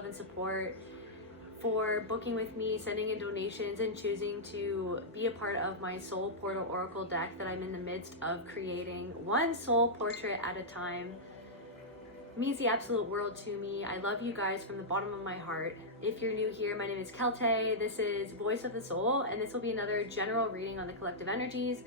love and support, for booking with me, sending in donations, and choosing to be a part of my Soul Portal Oracle deck that I'm in the midst of creating, one soul portrait at a time. It means the absolute world to me. I love you guys from the bottom of my heart. If you're new here, my name is Kelte. This is Voice of the Soul, and this will be another general reading on the collective energies.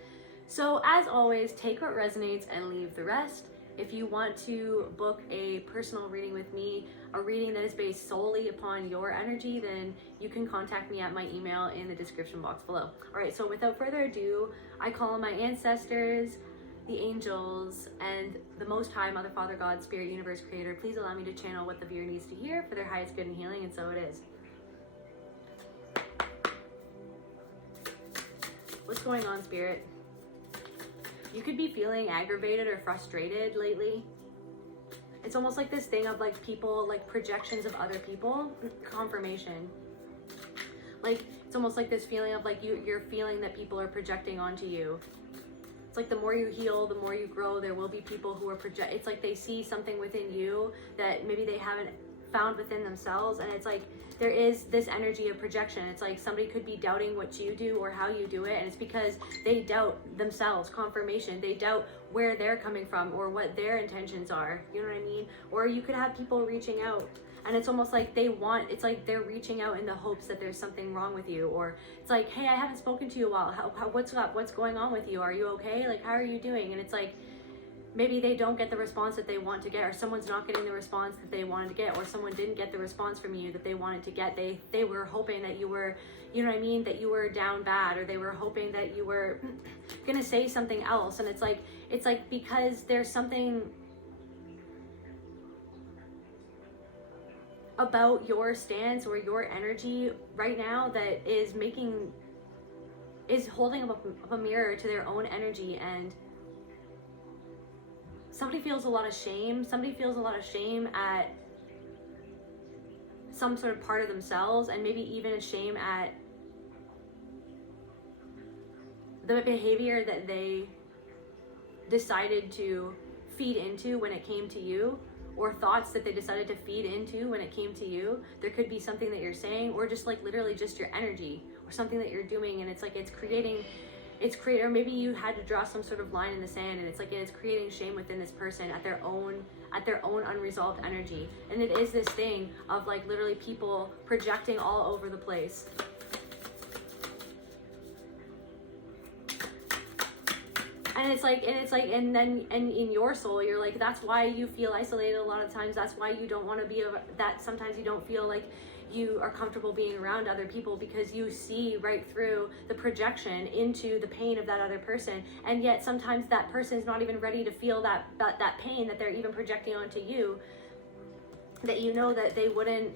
So as always, take what resonates and leave the rest. If you want to book a personal reading with me, a reading that is based solely upon your energy, then you can contact me at my email in the description box below. All right, so without further ado, I call on my ancestors, the angels, and the Most High, Mother, Father, God, Spirit, Universe, Creator. Please allow me to channel what the viewer needs to hear for their highest good and healing, and so it is. What's going on, Spirit? You could be feeling aggravated or frustrated lately. It's almost like this thing of like people, like projections of other people, confirmation. Like, it's almost like this feeling of like you're feeling that people are projecting onto you. It's like the more you heal, the more you grow, there will be people who are it's like they see something within you that maybe they haven't found within themselves, and it's like there is this energy of projection. It's like somebody could be doubting what you do or how you do it, and it's because they doubt themselves, confirmation. They doubt where they're coming from or what their intentions are, you know what I mean? Or you could have people reaching out, and it's almost like it's like they're reaching out in the hopes that there's something wrong with you, or it's like, hey, I haven't spoken to you in a while, what's up, what's going on with you, are you okay, like how are you doing? And it's like maybe they don't get the response that they want to get, or someone's not getting the response that they wanted to get, or someone didn't get the response from you that they wanted to get. They were hoping that you were, you know what I mean, that you were down bad, or they were hoping that you were gonna say something else. And it's like because there's something about your stance or your energy right now that is holding up a mirror to their own energy, and somebody feels a lot of shame. Somebody feels a lot of shame at some sort of part of themselves, and maybe even a shame at the behavior that they decided to feed into when it came to you, or thoughts that they decided to feed into when it came to you. There could be something that you're saying, or just like literally just your energy, or something that you're doing, and it's like it's creating, or maybe you had to draw some sort of line in the sand, and it's like it's creating shame within this person at their own unresolved energy. And it is this thing of like literally people projecting all over the place. And then in your soul, you're like, that's why you feel isolated a lot of times. That's why you don't want to be that. Sometimes you don't feel like you are comfortable being around other people, because you see right through the projection into the pain of that other person. And yet sometimes that person is not even ready to feel that pain that they're even projecting onto you, that you know that they wouldn't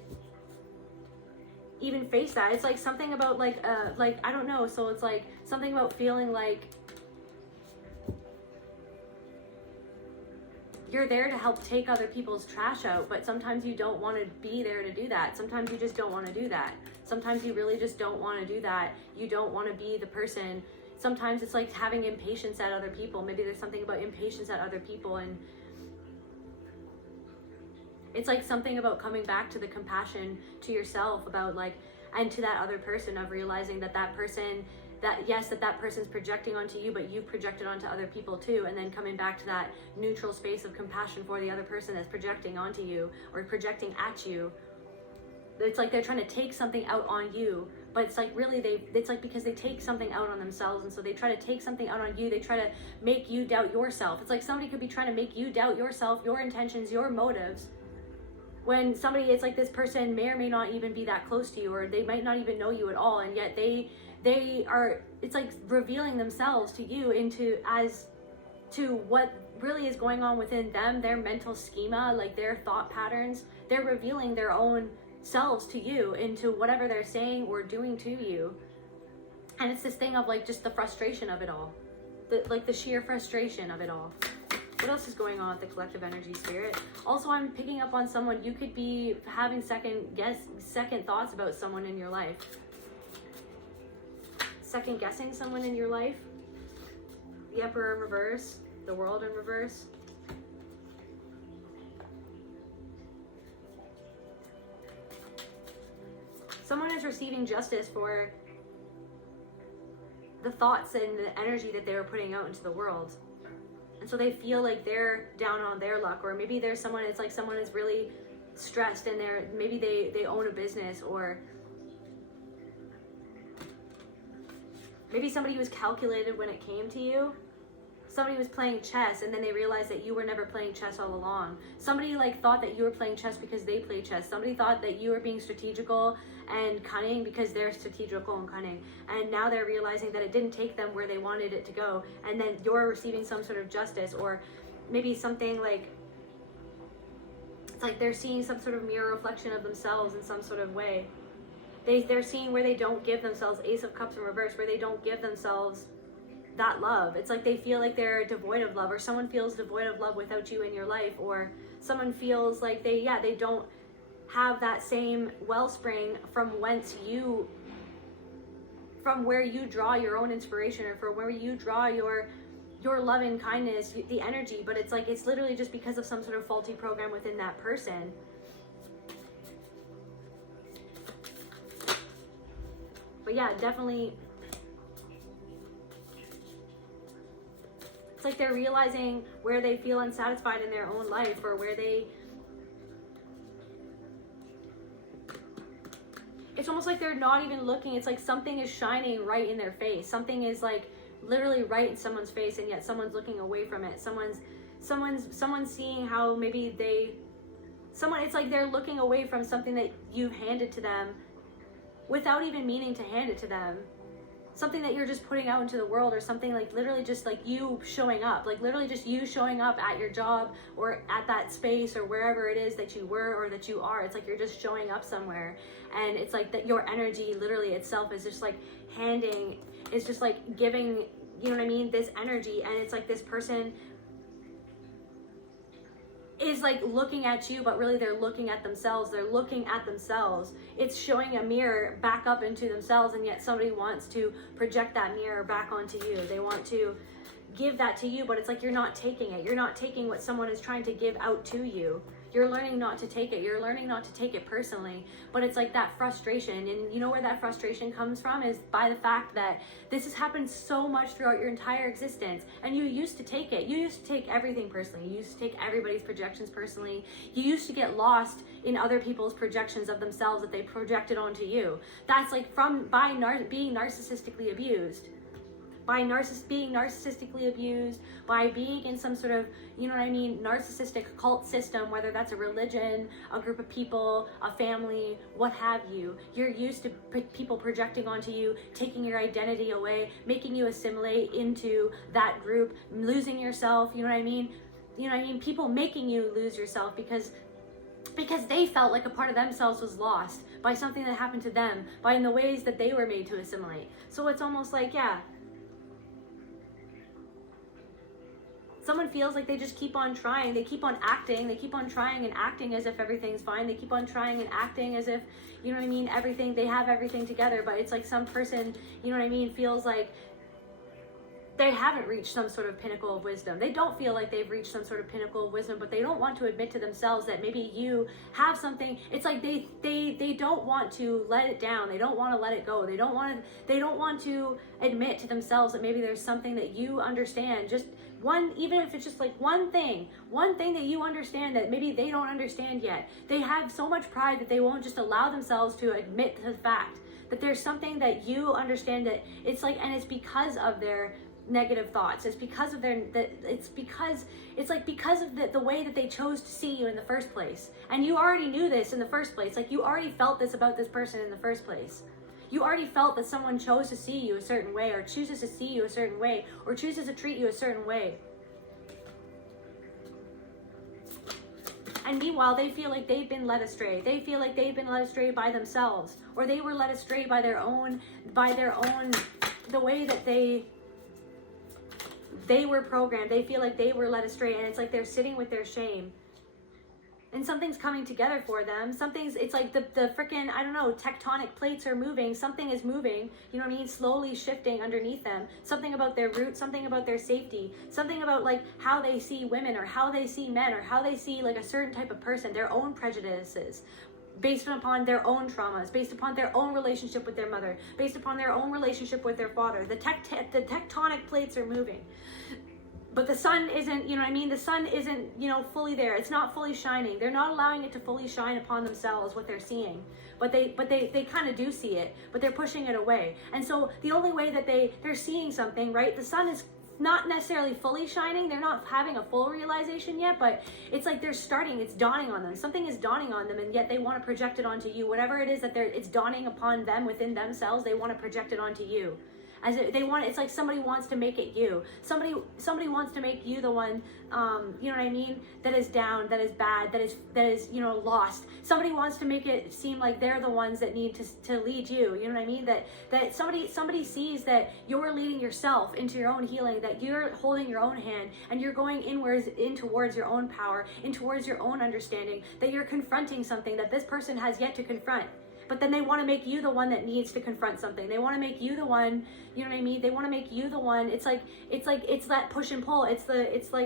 even face that. It's like something about like I don't know. So it's like something about feeling like you're there to help take other people's trash out, but sometimes you don't want to be there to do that. Sometimes you just don't want to do that. Sometimes you really just don't want to do that. You don't want to be the person. Sometimes it's like having impatience at other people. Maybe there's something about impatience at other people, and it's like something about coming back to the compassion to yourself about like, and to that other person, of realizing that person's projecting onto you, but you projected onto other people too, and then coming back to that neutral space of compassion for the other person that's projecting onto you or projecting at you. It's like they're trying to take something out on you, but it's like really it's like because they take something out on themselves, and so they try to take something out on you. They try to make you doubt yourself. It's like somebody could be trying to make you doubt yourself, your intentions, your motives, when somebody, it's like this person may or may not even be that close to you, or they might not even know you at all, and yet they are, it's like revealing themselves to you as to what really is going on within them, their mental schema, like their thought patterns. They're revealing their own selves to you into whatever they're saying or doing to you. And it's this thing of like just the frustration of it all, the sheer frustration of it all. What else is going on with the collective energy, Spirit? Also, I'm picking up on someone. You could be having second thoughts about someone in your life. Second guessing someone in your life. The Emperor in reverse. The World in reverse. Someone is receiving justice for the thoughts and the energy that they were putting out into the world. And so they feel like they're down on their luck, or maybe there's someone, it's like someone is really stressed and maybe they own a business, or maybe somebody was calculated when it came to you. Somebody was playing chess and then they realized that you were never playing chess all along. Somebody like thought that you were playing chess because they play chess. Somebody thought that you were being strategical and cunning because they're strategical and cunning. And now they're realizing that it didn't take them where they wanted it to go. And then you're receiving some sort of justice, or maybe something like, it's like they're seeing some sort of mirror reflection of themselves in some sort of way. They're seeing where they don't give themselves, Ace of Cups in reverse, where they don't give themselves that love. It's like they feel like they're devoid of love, or someone feels devoid of love without you in your life, or someone feels like they don't have that same wellspring from where you draw your own inspiration, or from where you draw your love and kindness, the energy. But it's like, it's literally just because of some sort of faulty program within that person. But yeah, definitely, it's like they're realizing where they feel unsatisfied in their own life, or where it's almost like they're not even looking. It's like something is shining right in their face. Something is like literally right in someone's face, and yet someone's looking away from it. Someone's seeing how maybe it's like they're looking away from something that you've handed to them without even meaning to hand it to them. Something that you're just putting out into the world, or something like literally just like you showing up, like literally just you showing up at your job or at that space or wherever it is that you were or that you are. It's like you're just showing up somewhere, and it's like that your energy literally itself is just like it's just like giving, you know what I mean, this energy. And it's like this person is like looking at you, but really they're looking at themselves. They're looking at themselves. It's showing a mirror back up into themselves, and yet somebody wants to project that mirror back onto you. They want to give that to you, but it's like you're not taking it. You're not taking what someone is trying to give out to you. You're learning not to take it. You're learning not to take it personally. But it's like that frustration. And you know where that frustration comes from is by the fact that this has happened so much throughout your entire existence. And you used to take it. You used to take everything personally. You used to take everybody's projections personally. You used to get lost in other people's projections of themselves that they projected onto you. That's like being narcissistically abused. Being narcissistically abused, by being in some sort of, you know what I mean, narcissistic cult system, whether that's a religion, a group of people, a family, what have you. You're used to people projecting onto you, taking your identity away, making you assimilate into that group, losing yourself, you know what I mean? You know what I mean? People making you lose yourself because they felt like a part of themselves was lost by something that happened to them, by in the ways that they were made to assimilate. So it's almost like, yeah, someone feels like they just keep on trying. They keep on acting. They keep on trying and acting as if everything's fine. They keep on trying and acting as if, you know what I mean, they have everything together. But it's like some person, you know what I mean, feels like they haven't reached some sort of pinnacle of wisdom. They don't feel like they've reached some sort of pinnacle of wisdom, but they don't want to admit to themselves that maybe you have something. It's like they don't want to let it down. They don't want to let it go. They don't want to admit to themselves that maybe there's something that you understand. Just one, even if it's just like one thing that you understand that maybe they don't understand yet. They have so much pride that they won't just allow themselves to admit to the fact that there's something that you understand, that it's like, and it's because of their negative thoughts. It's because of it's because of the way that they chose to see you in the first place. And you already knew this in the first place. Like, you already felt this about this person in the first place. You already felt that someone chose to see you a certain way, or chooses to see you a certain way, or chooses to treat you a certain way. And meanwhile, they feel like they've been led astray. They feel like they've been led astray by themselves, or they were led astray by their own, the way that they were programmed. They feel like they were led astray, and it's like they're sitting with their shame. And something's coming together for them. It's like the freaking, I don't know, tectonic plates are moving. Something is moving, you know what I mean? Slowly shifting underneath them. Something about their roots, something about their safety, something about like how they see women, or how they see men, or how they see like a certain type of person, their own prejudices. based upon their own traumas, based upon their own relationship with their mother, based upon their own relationship with their father. The tectonic plates are moving. But the sun isn't, you know what I mean? The sun isn't, you know, fully there. It's not fully shining. They're not allowing it to fully shine upon themselves, what they're seeing. But they kind of do see it, but they're pushing it away. And so the only way that they're seeing something, right? The sun is not necessarily fully shining. They're not having a full realization yet, but it's like they're starting, it's dawning on them. Something is dawning on them, and yet they want to project it onto you. Whatever it is that it's dawning upon them within themselves, they want to project it onto you. It's like somebody wants to make it you. Somebody wants to make you the one, you know what I mean, that is down, that is bad, that is, you know, lost. Somebody wants to make it seem like they're the ones that need to lead you. You know what I mean? That somebody sees that you're leading yourself into your own healing, that you're holding your own hand and you're going inwards, in towards your own power, in towards your own understanding, that you're confronting something that this person has yet to confront. But then they want to make you the one that needs to confront something. They want to make you the one, you know what I mean? They want to make you the one. It's that push and pull. It's the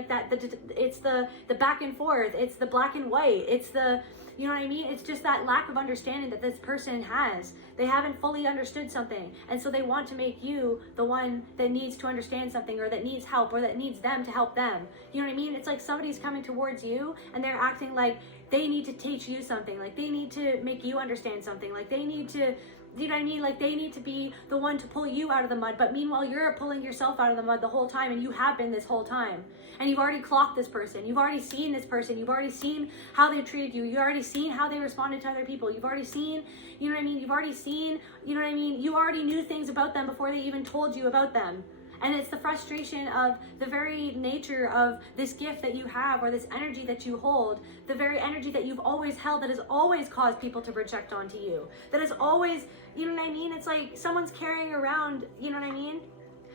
back and forth. It's the black and white. It's the, you know what I mean? It's just that lack of understanding that this person has. They haven't fully understood something. And so they want to make you the one that needs to understand something, or that needs help, or that needs them to help them. You know what I mean? It's like somebody's coming towards you and they're acting like they need to teach you something, like they need to make you understand something, like they need to, you know what I mean? Like they need to be the one to pull you out of the mud. But meanwhile, you're pulling yourself out of the mud the whole time, and you have been this whole time. And you've already clocked this person. You've already seen this person. You've already seen how they treated you. You've already seen how they responded to other people. You've already seen, you know what I mean? You've already seen, you know what I mean? You already knew things about them before they even told you about them. And it's the frustration of the very nature of this gift that you have, or this energy that you hold, the very energy that you've always held, that has always caused people to project onto you. That has always, you know what I mean? It's like someone's carrying around, you know what I mean?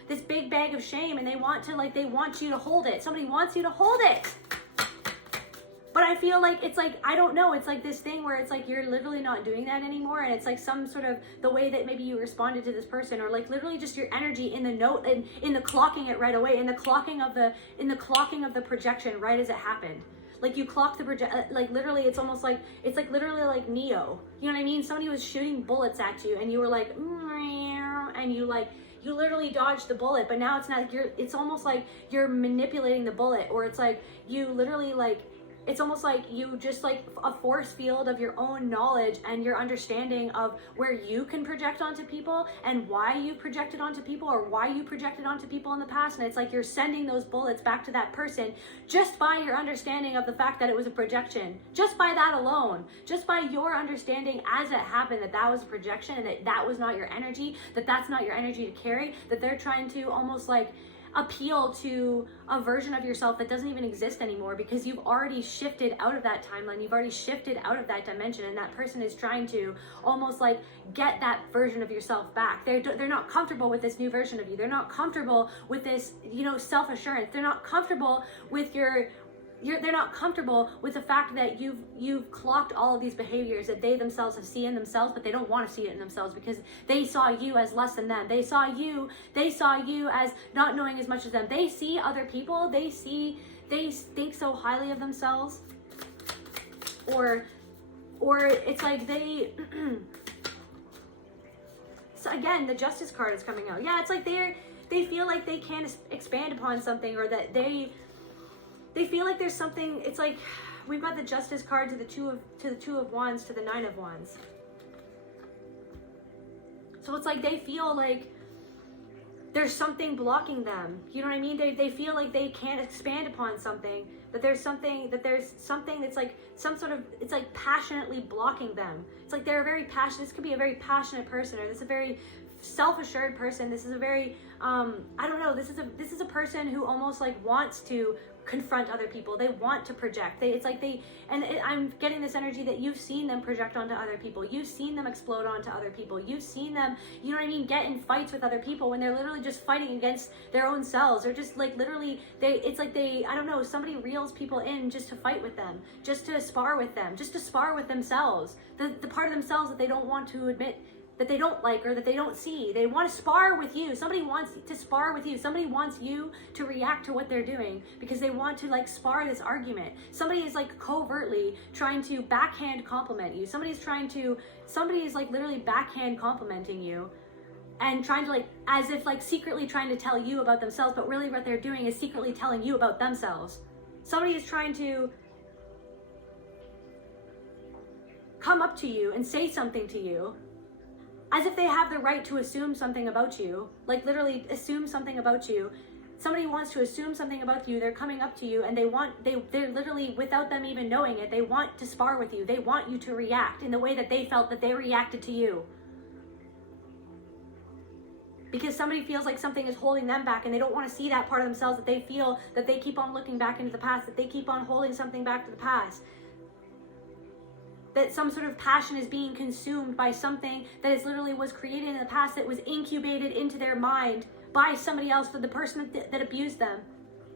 This big bag of shame, and they want you to hold it. Somebody wants you to hold it. But I feel like it's like, I don't know, it's like this thing where it's like you're literally not doing that anymore, and it's like some sort of the way that maybe you responded to this person, or like literally just your energy in the note, and in the clocking it right away, in the clocking of the projection right as it happened. Like you clock the like literally, it's almost like, it's like literally like Neo. You know what I mean? Somebody was shooting bullets at you, and you were like, and you literally dodged the bullet, but now it's not, it's almost like you're manipulating the bullet, or it's like you literally like, it's almost like you just like a force field of your own knowledge and your understanding of where you can project onto people, and why you projected onto people, or why you projected onto people in the past. And it's like you're sending those bullets back to that person just by your understanding of the fact that it was a projection. Just by that alone, just by your understanding as it happened that was a projection, and that was not your energy, that's not your energy to carry, that they're trying to almost like appeal to a version of yourself that doesn't even exist anymore, because you've already shifted out of that timeline, you've already shifted out of that dimension, and that person is trying to almost like get that version of yourself back. They're not comfortable with this new version of you. They're not comfortable with this, you know, self-assurance. They're not comfortable with they're not comfortable with the fact that you've clocked all of these behaviors that they themselves have seen in themselves, but they don't want to see it in themselves, because they saw you as less than them. They saw you as not knowing as much as them. They see other people, they think so highly of themselves, or it's like they so again, the Justice card is coming out. Yeah, it's like they feel like they can't expand upon something, or that they feel like there's something. It's like we've got the Justice card to the Two of Wands to the Nine of Wands. So it's like they feel like there's something blocking them. You know what I mean? They feel like they can't expand upon something, that there's something that's like some sort of, it's like passionately blocking them. It's like they're very passionate. This could be a very passionate person, or this is a very self-assured person. This is a very I don't know, this is a person who almost like wants to confront other people. They want to project. I'm getting this energy that you've seen them project onto other people. You've seen them explode onto other people. You've seen them, you know what I mean, get in fights with other people when they're literally just fighting against their own selves, or just like literally I don't know, somebody reels people in just to fight with them, just to spar with them, just to spar with themselves, the part of themselves that they don't want to admit that they don't like, or that they don't see. They want to spar with you. Somebody wants to spar with you. Somebody wants you to react to what they're doing, because they want to like spar this argument. Somebody is like covertly trying to backhand compliment you. Somebody is like literally backhand complimenting you and trying to like, as if like secretly trying to tell you about themselves, but really what they're doing is secretly telling you about themselves. Somebody is trying to come up to you and say something to you as if they have the right to assume something about you, like literally assume something about you. Somebody wants to assume something about you. They're coming up to you and they're literally, without them even knowing it, they want to spar with you. They want you to react in the way that they felt that they reacted to you. Because somebody feels like something is holding them back and they don't want to see that part of themselves, that they feel that they keep on looking back into the past, that they keep on holding something back to the past. That some sort of passion is being consumed by something that is literally was created in the past, that was incubated into their mind by somebody else, the person that abused them.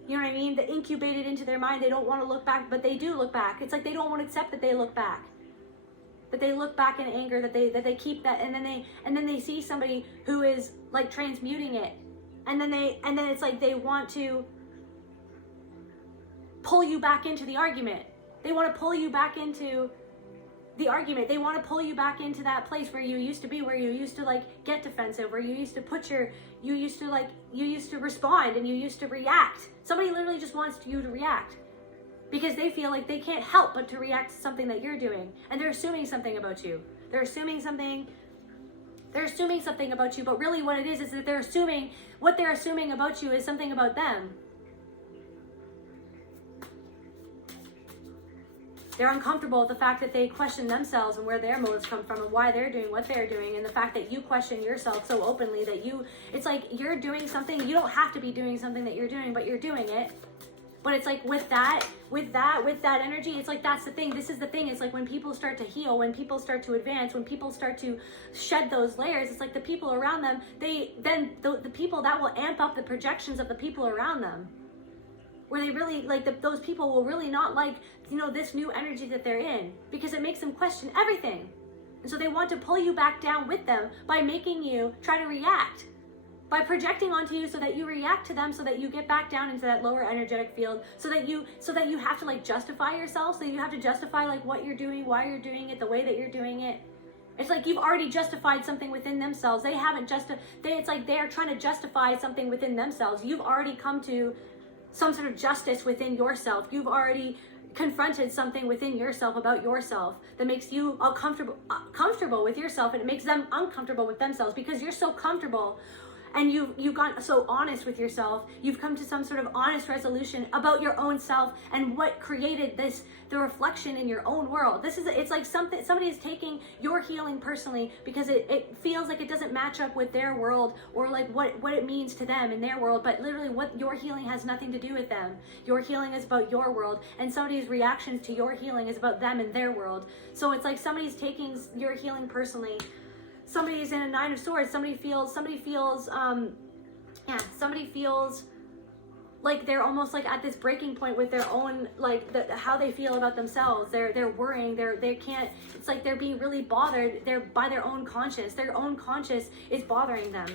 You know what I mean? That incubated into their mind. They don't want to look back, but they do look back. It's like they don't want to accept that they look back. That they look back in anger, that they keep that, and then they see somebody who is like transmuting it. And then it's like they want to pull you back into the argument. They want to pull you back into the argument. They want to pull you back into that place where you used to be, where you used to like get defensive, where you used to respond and you used to react. Somebody literally just wants you to react because they feel like they can't help but to react to something that you're doing, and they're assuming something about you. They're assuming something about you, but really what it is that they're assuming about you is something about them. They're uncomfortable with the fact that they question themselves and where their motives come from and why they're doing what they're doing, and the fact that you question yourself so openly that it's like you're doing something. You don't have to be doing something that you're doing, but you're doing it. But it's like with that energy, it's like that's the thing. This is the thing. It's like when people start to heal, when people start to advance, when people start to shed those layers, it's like the people around them, the people that will amp up the projections of the people around them. Where they really, like, those people will really not like, this new energy that they're in, because it makes them question everything. And so they want to pull you back down with them by making you try to react, by projecting onto you so that you react to them, so that you get back down into that lower energetic field, so that you have to like justify yourself, so you have to justify like what you're doing, why you're doing it, the way that you're doing it. It's like you've already justified something within themselves. They haven't it's like they're trying to justify something within themselves. You've already come to some sort of justice within yourself. You've already confronted something within yourself about yourself that makes you comfortable with yourself, and it makes them uncomfortable with themselves because you're so comfortable. And you've gotten so honest with yourself. You've come to some sort of honest resolution about your own self and what created the reflection in your own world. It's like somebody is taking your healing personally because it feels like it doesn't match up with their world, or like what it means to them in their world. But literally what your healing has nothing to do with them. Your healing is about your world, and somebody's reactions to your healing is about them and their world. So it's like somebody's taking your healing personally. Somebody's in a 9 of Swords. Somebody feels like they're almost like at this breaking point with their own, like how they feel about themselves. They're worrying. They can't. It's like they're being really bothered. They're by their own conscience. Their own conscience is bothering them.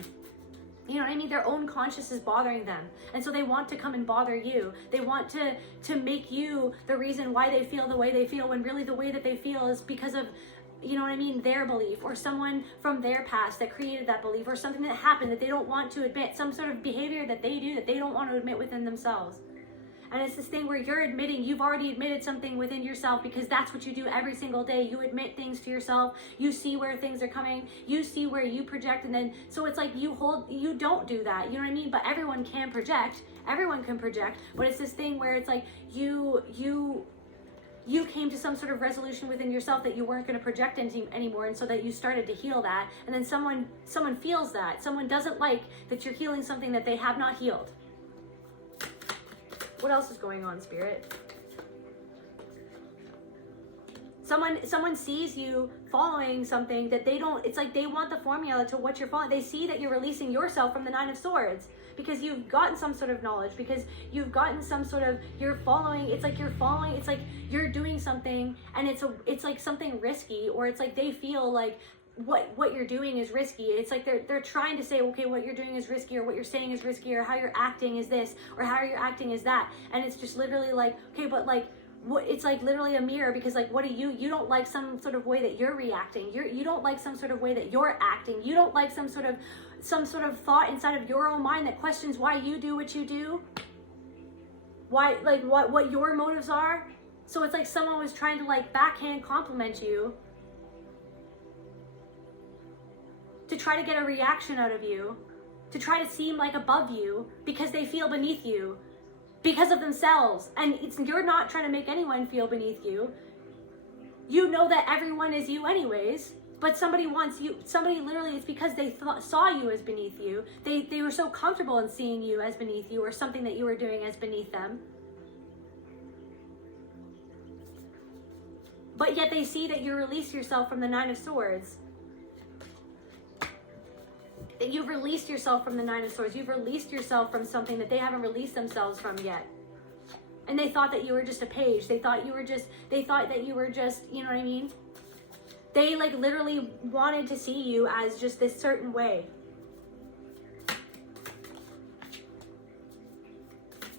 You know what I mean? Their own conscience is bothering them. And so they want to come and bother you. They want to make you the reason why they feel the way they feel, when really the way that they feel is because of, you know what I mean, their belief, or someone from their past that created that belief, or something that happened that they don't want to admit, some sort of behavior that they do that they don't want to admit within themselves. And it's this thing where you've already admitted something within yourself, because that's what you do every single day. You admit things to yourself. You see where things are coming. You see where you project, and then, so it's like you don't do that. You know what I mean? But everyone can project. Everyone can project. But it's this thing where it's like you came to some sort of resolution within yourself that you weren't going to project anymore, and so that you started to heal that. And then someone feels that. Someone doesn't like that you're healing something that they have not healed. What else is going on, Spirit? Someone sees you following something that they don't, it's like they want the formula to what you're following. They see that you're releasing yourself from the 9 of Swords because you've gotten some sort of knowledge, because you've gotten some sort of, you're following, it's like you're doing something, and it's like something risky, or it's like they feel like what you're doing is risky. It's like they're trying to say, okay, what you're doing is risky, or what you're saying is risky, or how you're acting is this, or how you're acting is that. And it's just literally like, okay, but like, it's like literally a mirror, because like, what do you don't like some sort of way that you're reacting. You don't like some sort of way that you're acting. You don't like some sort of thought inside of your own mind that questions why you do what you do. Why, like what your motives are. So it's like someone was trying to like backhand compliment you to try to get a reaction out of you, to try to seem like above you because they feel beneath you because of themselves. And you're not trying to make anyone feel beneath you. You know that everyone is you anyways, but somebody wants you, somebody literally, it's because they saw you as beneath you. They were so comfortable in seeing you as beneath you, or something that you were doing as beneath them. But yet they see that you release yourself from the Nine of Swords. That you've released yourself from the Nine of Swords. You've released yourself from something that they haven't released themselves from yet. And they thought that you were just a page. They thought that you were just, you know what I mean? They like literally wanted to see you as just this certain way.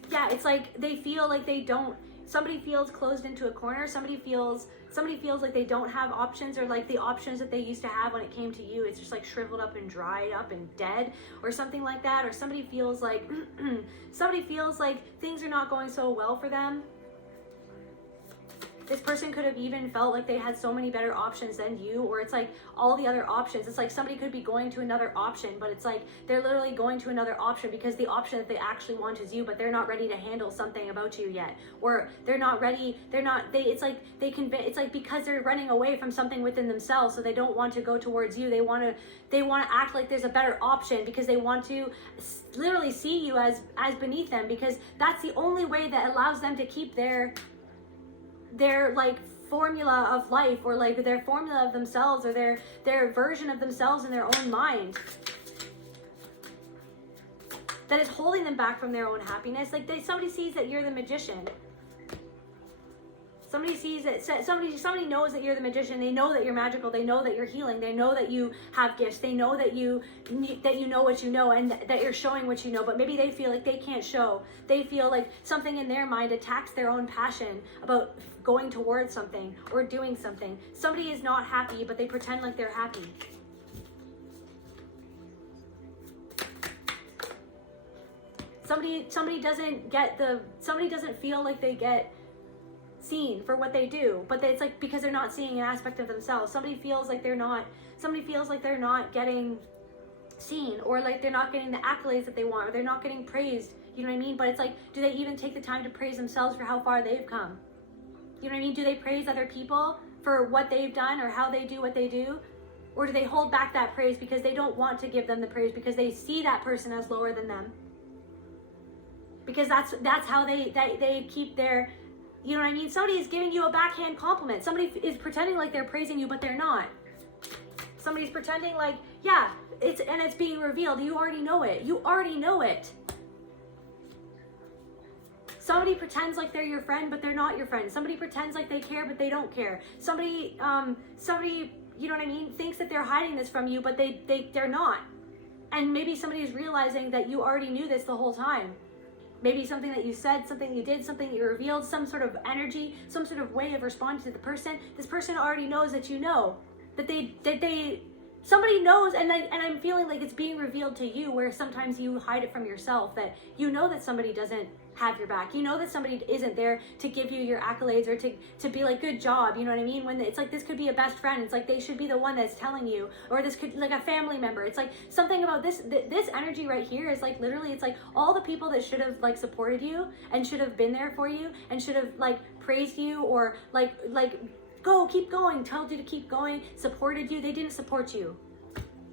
Yeah, it's like they feel like they don't, somebody feels closed into a corner. Somebody feels like they don't have options, or like the options that they used to have when it came to you, it's just like shriveled up and dried up and dead, or something like that. Or somebody feels like things are not going so well for them. This person could have even felt like they had so many better options than you, or it's like all the other options. It's like somebody could be going to another option, but it's like they're literally going to another option because the option that they actually want is you, but they're not ready to handle something about you yet. Or they're not ready, it's like because they're running away from something within themselves, so they don't want to go towards you. They want to act like there's a better option because they want to literally see you as beneath them, because that's the only way that allows them to keep their like formula of life, or like their formula of themselves, or their version of themselves in their own mind, that is holding them back from their own happiness. Like somebody sees that you're the magician. Somebody sees that, somebody knows that you're the magician. They know that you're magical. They know that you're healing. They know that you have gifts. They know that you know what you know, and that you're showing what you know, but maybe they feel like they can't show. They feel like something in their mind attacks their own passion about going towards something or doing something. Somebody is not happy, but they pretend like they're happy. Somebody doesn't feel like they get seen for what they do, but it's like because they're not seeing an aspect of themselves. Somebody feels like they're not getting seen, or like they're not getting the accolades that they want, or they're not getting praised, you know what I mean? But it's like, do they even take the time to praise themselves for how far they've come? You know what I mean? Do they praise other people for what they've done or how they do what they do? Or do they hold back that praise because they don't want to give them the praise, because they see that person as lower than them? Because that's how they keep their, you know what I mean? Somebody is giving you a backhand compliment. Somebody is pretending like they're praising you, but they're not. Somebody's pretending like, yeah, it's being revealed. You already know it. You already know it. Somebody pretends like they're your friend, but they're not your friend. Somebody pretends like they care, but they don't care. Somebody, you know what I mean, thinks that they're hiding this from you, but they're not. And maybe somebody is realizing that you already knew this the whole time. Maybe something that you said, something you did, something that you revealed, some sort of energy, some sort of way of responding to the person. This person already knows that you know, that somebody knows, and I'm feeling like it's being revealed to you, where sometimes you hide it from yourself, that you know that somebody doesn't have your back. You know that somebody isn't there to give you your accolades, or to be like, good job, you know what I mean? When it's like, this could be a best friend. It's like they should be the one that's telling you, or this could like a family member. It's like something about this energy right here is like literally, it's like all the people that should have like supported you and should have been there for you and should have like praised you, or like go, keep going, told you to keep going, supported you, they didn't support you.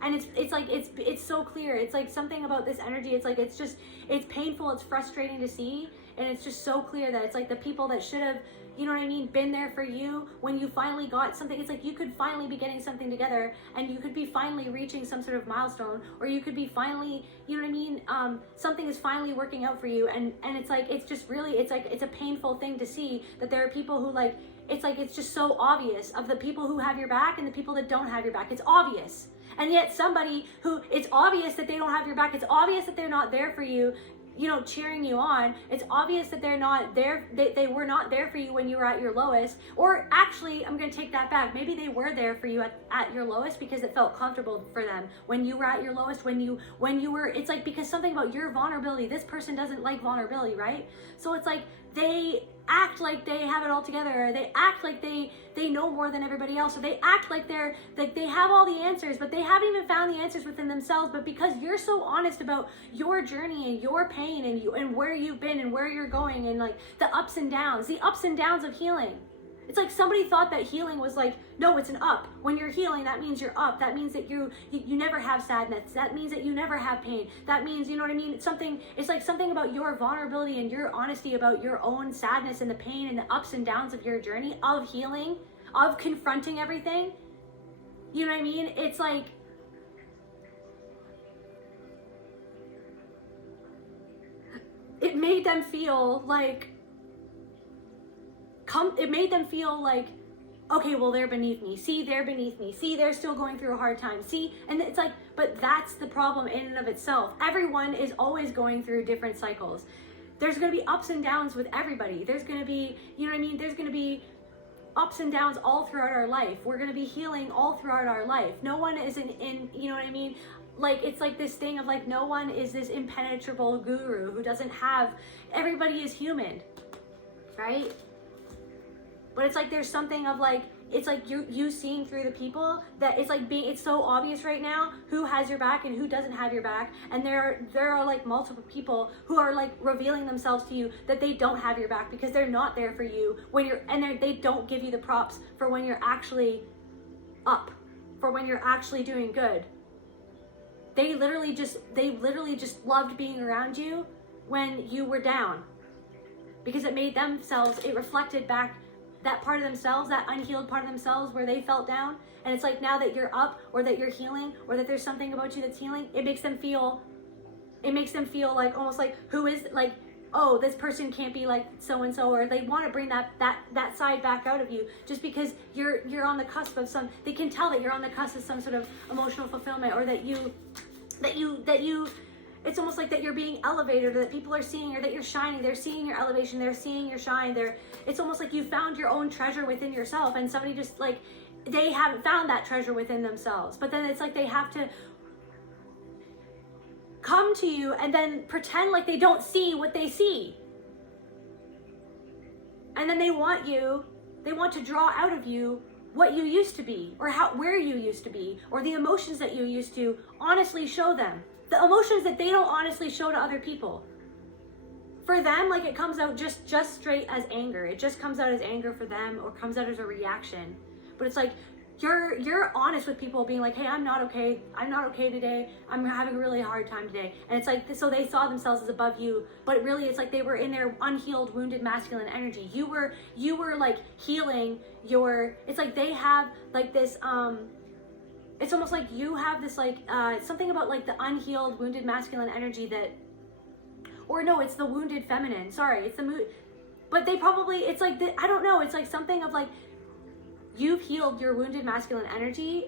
And it's like, it's so clear. It's like something about this energy. It's like, it's painful. It's frustrating to see. And it's just so clear that it's like the people that should have, you know what I mean, been there for you when you finally got something. It's like you could finally be getting something together, and you could be finally reaching some sort of milestone, or you could be finally, you know what I mean, something is finally working out for you, and it's like, it's just really, it's like, it's a painful thing to see that there are people who like, it's like, it's just so obvious of the people who have your back and the people that don't have your back. It's obvious. And yet somebody who, it's obvious that they don't have your back, it's obvious that they're not there for you, you know, cheering you on. It's obvious that they're not there, they were not there for you when you were at your lowest. Or actually, I'm going to take that back. Maybe they were there for you at your lowest because it felt comfortable for them when you were at your lowest, when you were, it's like, because something about your vulnerability, this person doesn't like vulnerability, right? So it's like they act like they have it all together, or they act like they know more than everybody else, or they act like they're like they have all the answers, but they haven't even found the answers within themselves. But because you're so honest about your journey and your pain and where you've been and where you're going, and like the ups and downs of healing. It's like somebody thought that healing was like, no, it's an up. When you're healing, that means you're up. That means that you never have sadness. That means that you never have pain. That means, you know what I mean? It's like something about your vulnerability and your honesty about your own sadness and the pain and the ups and downs of your journey of healing, of confronting everything. You know what I mean? It's like, it made them feel like, it made them feel like, okay, well, they're beneath me. See, they're beneath me. See, they're still going through a hard time. See, and it's like, but that's the problem in and of itself. Everyone is always going through different cycles. There's going to be ups and downs with everybody. There's going to be, you know what I mean? There's going to be ups and downs all throughout our life. We're going to be healing all throughout our life. No one is in, you know what I mean? Like, it's like this thing of like, no one is this impenetrable guru who doesn't have, everybody is human, right? But it's like there's something of like, it's like you seeing through the people that it's like it's so obvious right now who has your back and who doesn't have your back. And there are like multiple people who are like revealing themselves to you that they don't have your back because they're not there for you when you're, and they don't give you the props for when you're actually up, for when you're actually doing good. They literally just loved being around you when you were down, because it made themselves, it reflected back that part of themselves, that unhealed part of themselves where they felt down. And it's like now that you're up, or that you're healing, or that there's something about you that's healing, it makes them feel like almost like, who is like, oh, this person can't be like so-and-so, or they want to bring that side back out of you just because you're on the cusp of some, they can tell that you're on the cusp of some sort of emotional fulfillment, or that you it's almost like that you're being elevated, or that people are seeing, or that you're shining. They're seeing your elevation. They're seeing your shine. It's almost like you found your own treasure within yourself, and somebody just like, they haven't found that treasure within themselves. But then it's like they have to come to you and then pretend like they don't see what they see. And then they want to draw out of you what you used to be, or where you used to be, or the emotions that you used to honestly show them. The emotions that they don't honestly show to other people. For them, like, it comes out just straight as anger. It just comes out as anger for them, or comes out as a reaction. But it's like, you're honest with people, being like, hey, I'm not okay today, I'm having a really hard time today. And it's like, so they saw themselves as above you, but really it's like they were in their unhealed, wounded masculine energy. You were like healing it's like they have like this, it's almost like you have this like, something about like the unhealed, wounded masculine energy that, or no, it's the wounded feminine, sorry, it's the but they probably, it's like, I don't know, it's like something of like, you've healed your wounded masculine energy,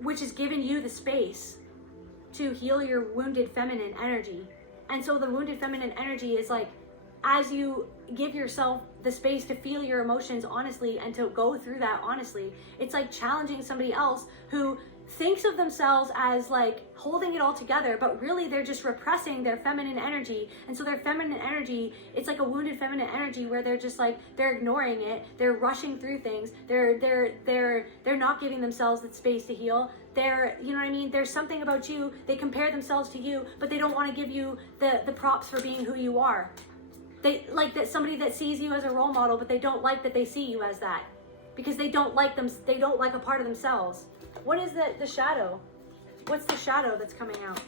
which has given you the space to heal your wounded feminine energy. And so the wounded feminine energy is like, as you give yourself the space to feel your emotions honestly and to go through that honestly, it's like challenging somebody else who thinks of themselves as like holding it all together, but really they're just repressing their feminine energy. And so their feminine energy, it's like a wounded feminine energy where they're just like, they're ignoring it, they're rushing through things, they're not giving themselves the space to heal. They're, you know what I mean? There's something about you, they compare themselves to you, but they don't want to give you the props for being who you are. They like that somebody that sees you as a role model, but they don't like that they see you as that, because they don't like a part of themselves. What is the shadow? What's the shadow that's coming out?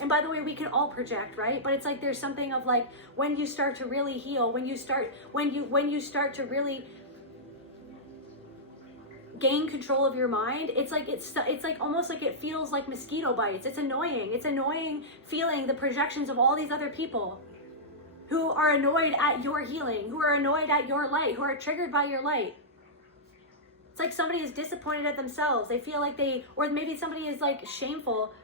And by the way, we can all project, right? But it's like there's something of like when you start to really heal, when you start to really gain control of your mind, it's like almost like it feels like mosquito bites. It's annoying. It's annoying feeling the projections of all these other people who are annoyed at your healing, who are annoyed at your light, who are triggered by your light. It's like somebody is disappointed at themselves. They feel like or maybe somebody is like shameful.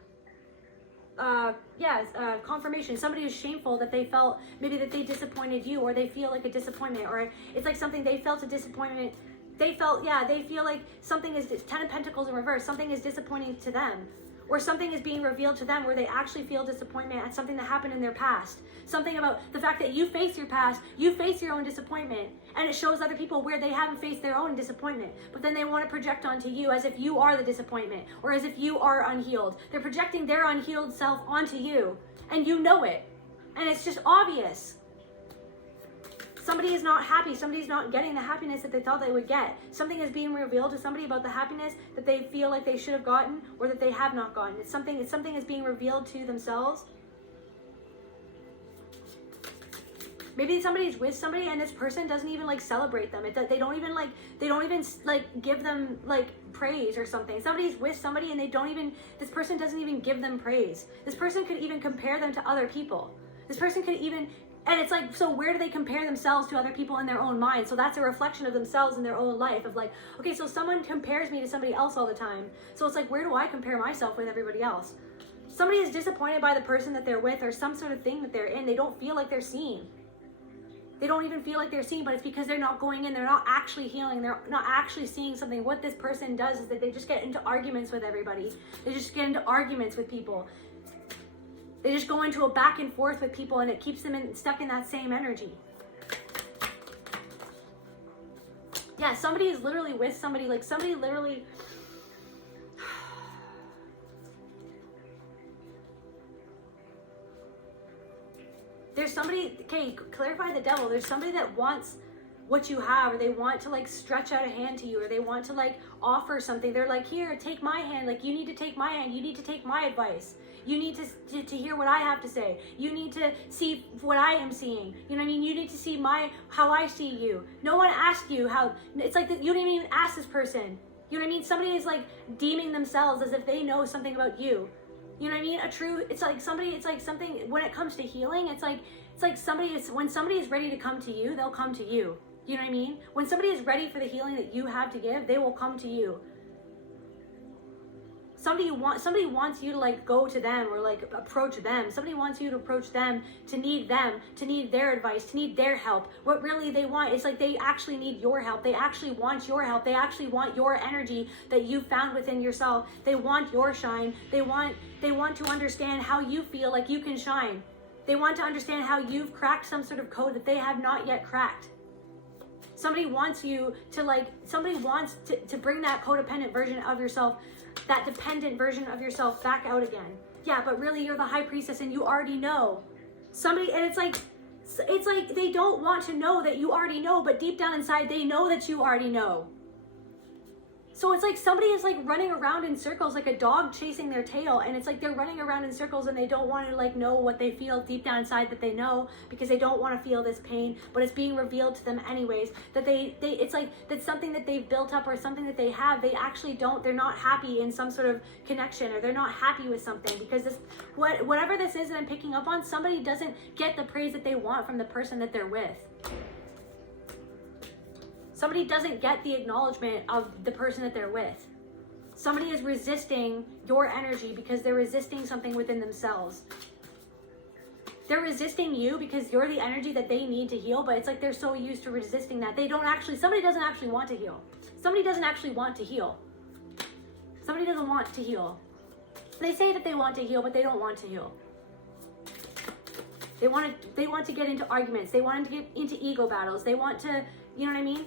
Confirmation. Somebody is shameful that they felt maybe that they disappointed you, or they feel like a disappointment, or it's like something they felt a disappointment. They feel like something is 10 of Pentacles in reverse. Something is disappointing to them, or something is being revealed to them where they actually feel disappointment at something that happened in their past. Something about the fact that you face your past, you face your own disappointment, and it shows other people where they haven't faced their own disappointment, but then they want to project onto you as if you are the disappointment, or as if you are unhealed. They're projecting their unhealed self onto you, and you know it, and it's just obvious. Somebody is not happy. Somebody's not getting the happiness that they thought they would get. Something is being revealed to somebody about the happiness that they feel like they should have gotten, or that they have not gotten. Something is being revealed to themselves. Maybe somebody's with somebody and this person doesn't even like celebrate them. They don't even give them like praise or something. Somebody's with somebody and this person doesn't even give them praise. This person could even compare them to other people. This person could even, and it's like, so where do they compare themselves to other people in their own mind? So that's a reflection of themselves in their own life of like, okay, so someone compares me to somebody else all the time. So it's like, where do I compare myself with everybody else? Somebody is disappointed by the person that they're with or some sort of thing that they're in. They don't feel like they're seen. They don't even feel like they're seen, but it's because they're not going in. They're not actually healing. They're not actually seeing something. What this person does is that they just get into arguments with everybody. They just get into arguments with people. They just go into a back and forth with people, and it keeps them stuck in that same energy. Yeah, somebody is literally with somebody. Like somebody literally... There's somebody, okay, clarify the devil. There's somebody that wants what you have, or they want to like stretch out a hand to you, or they want to like offer something. They're like, here, take my hand. Like, you need to take my hand. You need to take my advice. You need to hear what I have to say. You need to see what I am seeing. You know what I mean? You need to see how I see you. No one asked you how, it's like that you didn't even ask this person. You know what I mean? Somebody is like deeming themselves as if they know something about you. You know what I mean? It's like something, when it comes to healing, it's like when somebody is ready to come to you, they'll come to you. You know what I mean? When somebody is ready for the healing that you have to give, they will come to you. Somebody wants you to like go to them or like approach them. Somebody wants you to approach them, to need their advice, to need their help. What really they want is like they actually need your help. They actually want your help. They actually want your energy that you found within yourself. They want your shine. They want to understand how you feel like you can shine. They want to understand how you've cracked some sort of code that they have not yet cracked. Somebody wants you to to bring that codependent version of yourself, that dependent version of yourself back out again. Yeah, but really you're the high priestess and you already know. And it's like they don't want to know that you already know, but deep down inside they know that you already know. So it's like somebody is like running around in circles like a dog chasing their tail, and it's like they're running around in circles and they don't want to like know what they feel deep down inside that they know, because they don't want to feel this pain, but it's being revealed to them anyways, that it's like that's something that they've built up or something that they have. They actually they're not happy in some sort of connection, or they're not happy with something because whatever this is that I'm picking up on, somebody doesn't get the praise that they want from the person that they're with. Somebody doesn't get the acknowledgement of the person that they're with. Somebody is resisting your energy because they're resisting something within themselves. They're resisting you because you're the energy that they need to heal, but it's like they're so used to resisting that. Somebody doesn't actually want to heal. Somebody doesn't actually want to heal. Somebody doesn't want to heal. They say that they want to heal, but they don't want to heal. They want to get into arguments. They want to get into ego battles. They want to, you know what I mean?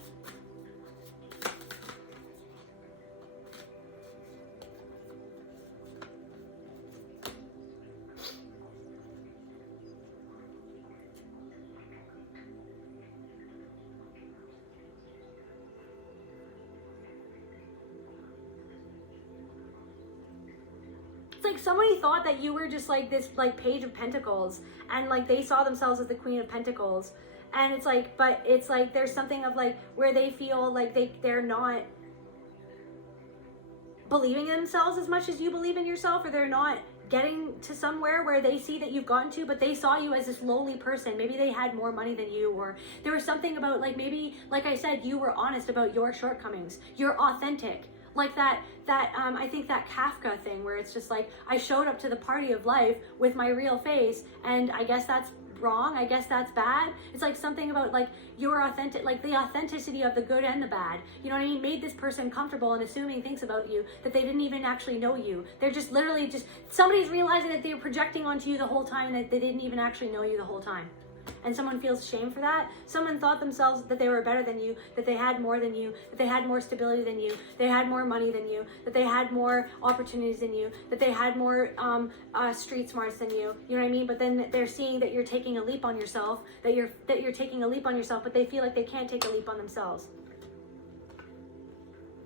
It's like somebody thought that you were just like this like Page of Pentacles, and like they saw themselves as the Queen of Pentacles. And it's like, but it's like there's something of like where they feel like they're not believing in themselves as much as you believe in yourself, or they're not getting to somewhere where they see that you've gotten to, but they saw you as this lowly person. Maybe they had more money than you, or there was something about like, maybe, like I said, you were honest about your shortcomings. You're authentic. Like that I think that Kafka thing where it's just like, I showed up to the party of life with my real face, and I guess that's wrong, I guess that's bad. It's like something about like your authentic, like the authenticity of the good and the bad, you know what I mean, made this person comfortable and assuming things about you that they didn't even actually know you. They're just literally just, somebody's realizing that they're projecting onto you the whole time, that they didn't even actually know you the whole time. And someone feels shame for that. Someone thought themselves that they were better than you, that they had more than you, that they had more stability than you, they had more money than you, that they had more opportunities than you, that they had more street smarts than you. You know what I mean? But then they're seeing that you're taking a leap on yourself, that you're taking a leap on yourself, but they feel like they can't take a leap on themselves.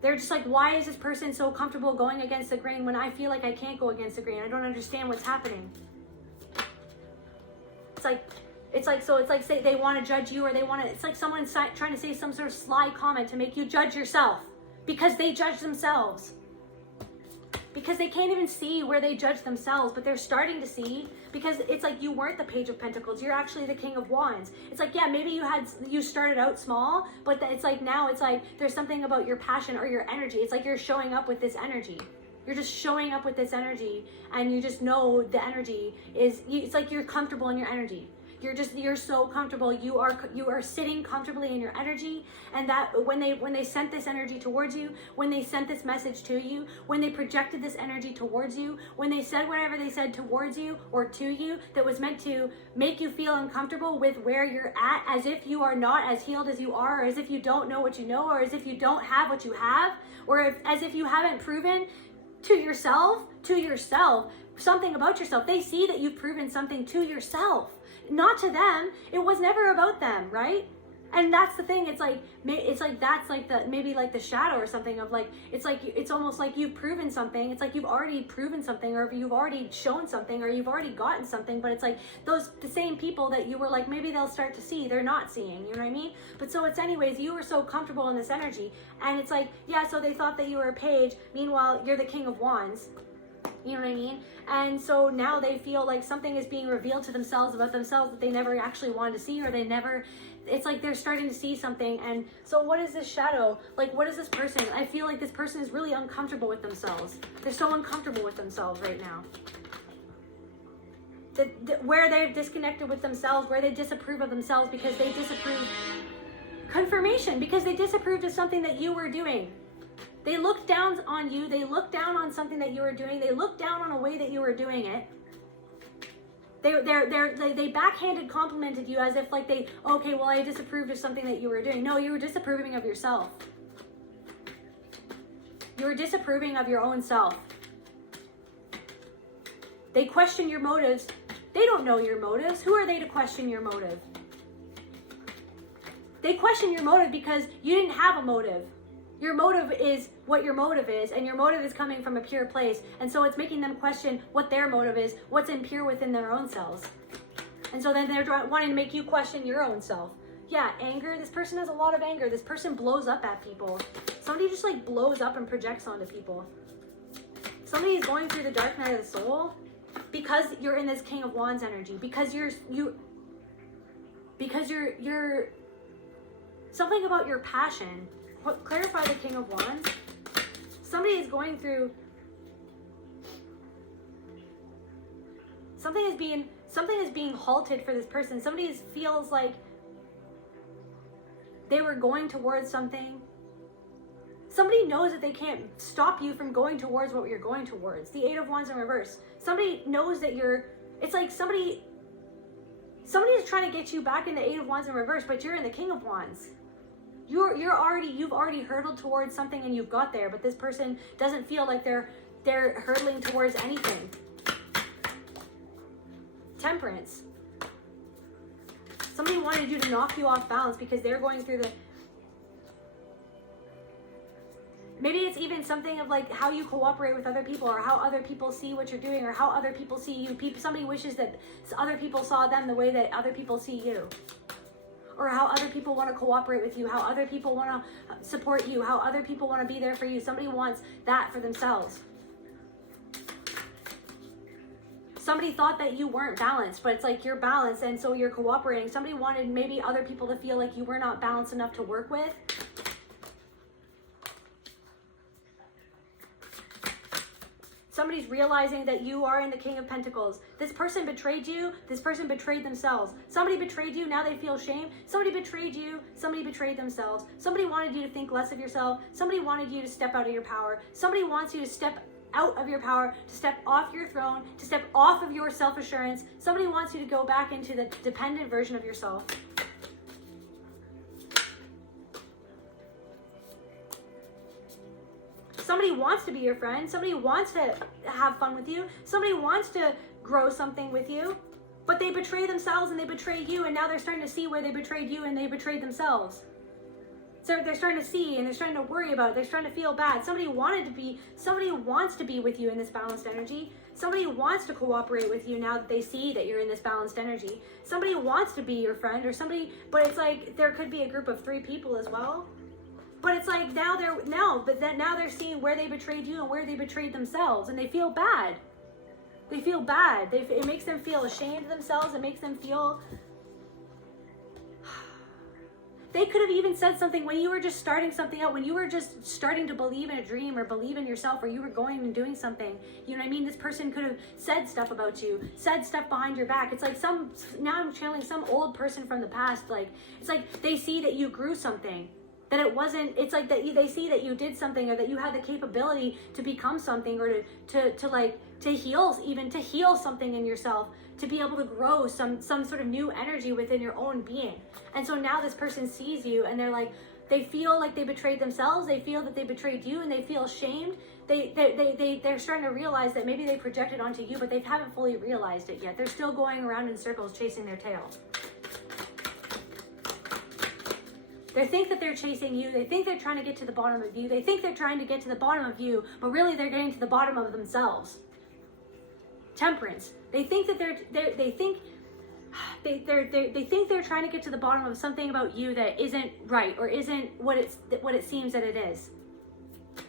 They're just like, why is this person so comfortable going against the grain when I feel like I can't go against the grain? I don't understand what's happening. Say they want to judge you, or they want to, it's like someone trying to say some sort of sly comment to make you judge yourself because they judge themselves. Because they can't even see where they judge themselves, but they're starting to see, because it's like you weren't the Page of Pentacles, you're actually the King of Wands. It's like, yeah, maybe you started out small, but it's like now it's like there's something about your passion or your energy. It's like you're showing up with this energy. You're just showing up with this energy, and you just know the energy is, it's like you're comfortable in your energy. You're so comfortable. You are sitting comfortably in your energy, and that when they sent this energy towards you, when they sent this message to you, when they projected this energy towards you, when they said whatever they said towards you or to you that was meant to make you feel uncomfortable with where you're at, as if you are not as healed as you are, or as if you don't know what you know, or as if you don't have what you have, or as if you haven't proven to yourself something about yourself. They see that you've proven something to yourself, not to them. It was never about them, right? And that's the thing. It's like that's like the, maybe like the shadow or something of like, it's almost like you've proven something. It's like you've already proven something, or you've already shown something, or you've already gotten something, but it's like the same people that you were like, maybe they'll start to see, they're not seeing, you know what I mean? But so it's anyways, you were so comfortable in this energy, and it's like, yeah, so they thought that you were a page, meanwhile you're the King of Wands. You know what I mean? And so now they feel like something is being revealed to themselves about themselves that they never actually wanted to see, or they never, it's like they're starting to see something. And so what is this shadow? Like, what is this person? I feel like this person is really uncomfortable with themselves. They're so uncomfortable with themselves right now. Where they're disconnected with themselves, where they disapprove of themselves because they disapprove confirmation, because they disapproved of something that you were doing. They looked down on you. They looked down on something that you were doing. They looked down on a way that you were doing it. They backhanded complimented you as if like okay, well, I disapproved of something that you were doing. No, you were disapproving of yourself. You were disapproving of your own self. They question your motives. They don't know your motives. Who are they to question your motive? They question your motive because you didn't have a motive. Your motive is what your motive is, and your motive is coming from a pure place. And so it's making them question what their motive is, what's impure within their own selves. And so then they're wanting to make you question your own self. Yeah, anger. This person has a lot of anger. This person blows up at people. Somebody just like blows up and projects onto people. Somebody is going through the dark night of the soul because you're in this King of Wands energy. Because you're something about your passion. Clarify the King of Wands. Somebody is going through, something is being halted for this person. Somebody feels like they were going towards something. Somebody knows that they can't stop you from going towards what you're going towards. The Eight of Wands in reverse. Somebody knows that it's like somebody is trying to get you back in the Eight of Wands in reverse, but you're in the King of Wands. You've already hurtled towards something and you've got there, but this person doesn't feel like they're hurtling towards anything. Temperance. Somebody wanted you to knock you off balance because they're going through Maybe it's even something of like how you cooperate with other people, or how other people see what you're doing, or how other people see you. Somebody wishes that other people saw them the way that other people see you. Or how other people want to cooperate with you, how other people want to support you, how other people want to be there for you. Somebody wants that for themselves. Somebody thought that you weren't balanced, but it's like you're balanced and so you're cooperating. Somebody wanted maybe other people to feel like you were not balanced enough to work with. Somebody's realizing that you are in the King of Pentacles. This person betrayed you. This person betrayed themselves. Somebody betrayed you. Now they feel shame. Somebody betrayed you. Somebody betrayed themselves. Somebody wanted you to think less of yourself. Somebody wanted you to step out of your power. Somebody wants you to step out of your power, to step off your throne, to step off of your self-assurance. Somebody wants you to go back into the dependent version of yourself. Somebody wants to be your friend. Somebody wants to have fun with you. Somebody wants to grow something with you. But they betray themselves and they betray you, and now they're starting to see where they betrayed you and they betrayed themselves. So they're starting to see and they're starting to worry about it. They're starting to feel bad. Somebody wants to be with you in this balanced energy. Somebody wants to cooperate with you now that they see that you're in this balanced energy. Somebody wants to be your friend or somebody, but it's like there could be a group of 3 people as well. But it's like now they're seeing where they betrayed you and where they betrayed themselves, and they feel bad. They feel bad. It makes them feel ashamed of themselves. It makes them feel... They could have even said something when you were just starting something out, when you were just starting to believe in a dream or believe in yourself, or you were going and doing something. You know what I mean? This person could have said stuff about you, said stuff behind your back. It's like now I'm channeling some old person from the past. Like, it's like they see that you grew something. That it wasn't, it's like that they see that you did something, or that you had the capability to become something, or to heal something in yourself, to be able to grow some sort of new energy within your own being. And so now this person sees you and they're like, they feel like they betrayed themselves, they feel that they betrayed you, and they feel ashamed. They're starting to realize that maybe they projected onto you, but they haven't fully realized it yet. They're still going around in circles chasing their tail. They think that they're chasing you. They think they're trying to get to the bottom of you. They think they're trying to get to the bottom of you, but really they're getting to the bottom of themselves. Temperance. They think that they think they're trying to get to the bottom of something about you that isn't right, or isn't what it seems that it is.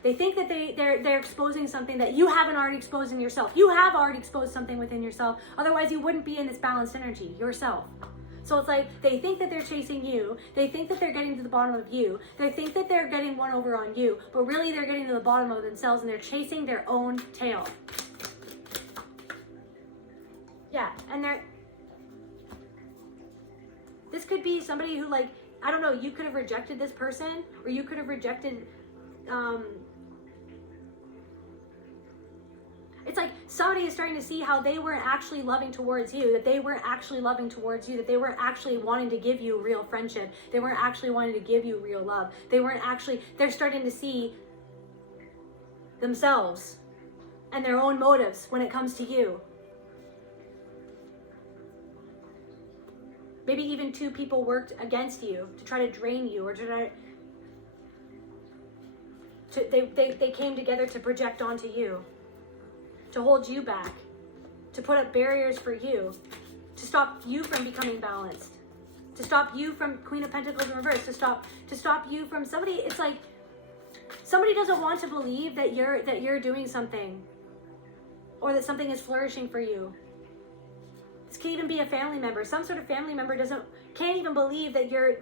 They think that they're exposing something that you haven't already exposed in yourself. You have already exposed something within yourself. Otherwise, you wouldn't be in this balanced energy yourself. So it's like they think that they're chasing you. They think that they're getting to the bottom of you. They think that they're getting one over on you, but really they're getting to the bottom of themselves, and they're chasing their own tail. Yeah, and this could be somebody who, like, I don't know, you could have rejected this person, or you could have rejected, it's like somebody is starting to see how they weren't actually loving towards you, that they weren't actually loving towards you, that they weren't actually wanting to give you real friendship. They weren't actually wanting to give you real love. They're starting to see themselves and their own motives when it comes to you. Maybe even 2 people worked against you to try to drain you, or they came together to project onto you, to hold you back, to put up barriers for you, to stop you from becoming balanced, to stop you from Queen of Pentacles in reverse, to stop you from somebody. It's like somebody doesn't want to believe that you're doing something, or that something is flourishing for you. This can even be a family member. Some sort of family member can't even believe that you're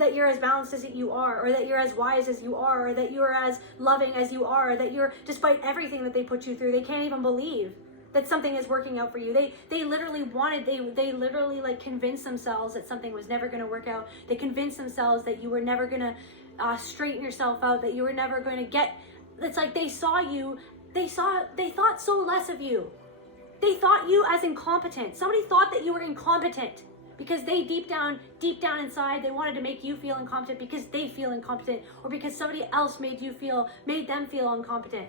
as balanced as you are, or that you're as wise as you are, or that you're as loving as you are, or that you're, despite everything that they put you through, they can't even believe that something is working out for you. They literally like convinced themselves that something was never going to work out. They convinced themselves that you were never going to straighten yourself out, that you were never going to get, it's like they thought so less of you. They thought you as incompetent. Somebody thought that you were incompetent because they deep down inside, they wanted to make you feel incompetent because they feel incompetent, or because somebody else made them feel incompetent.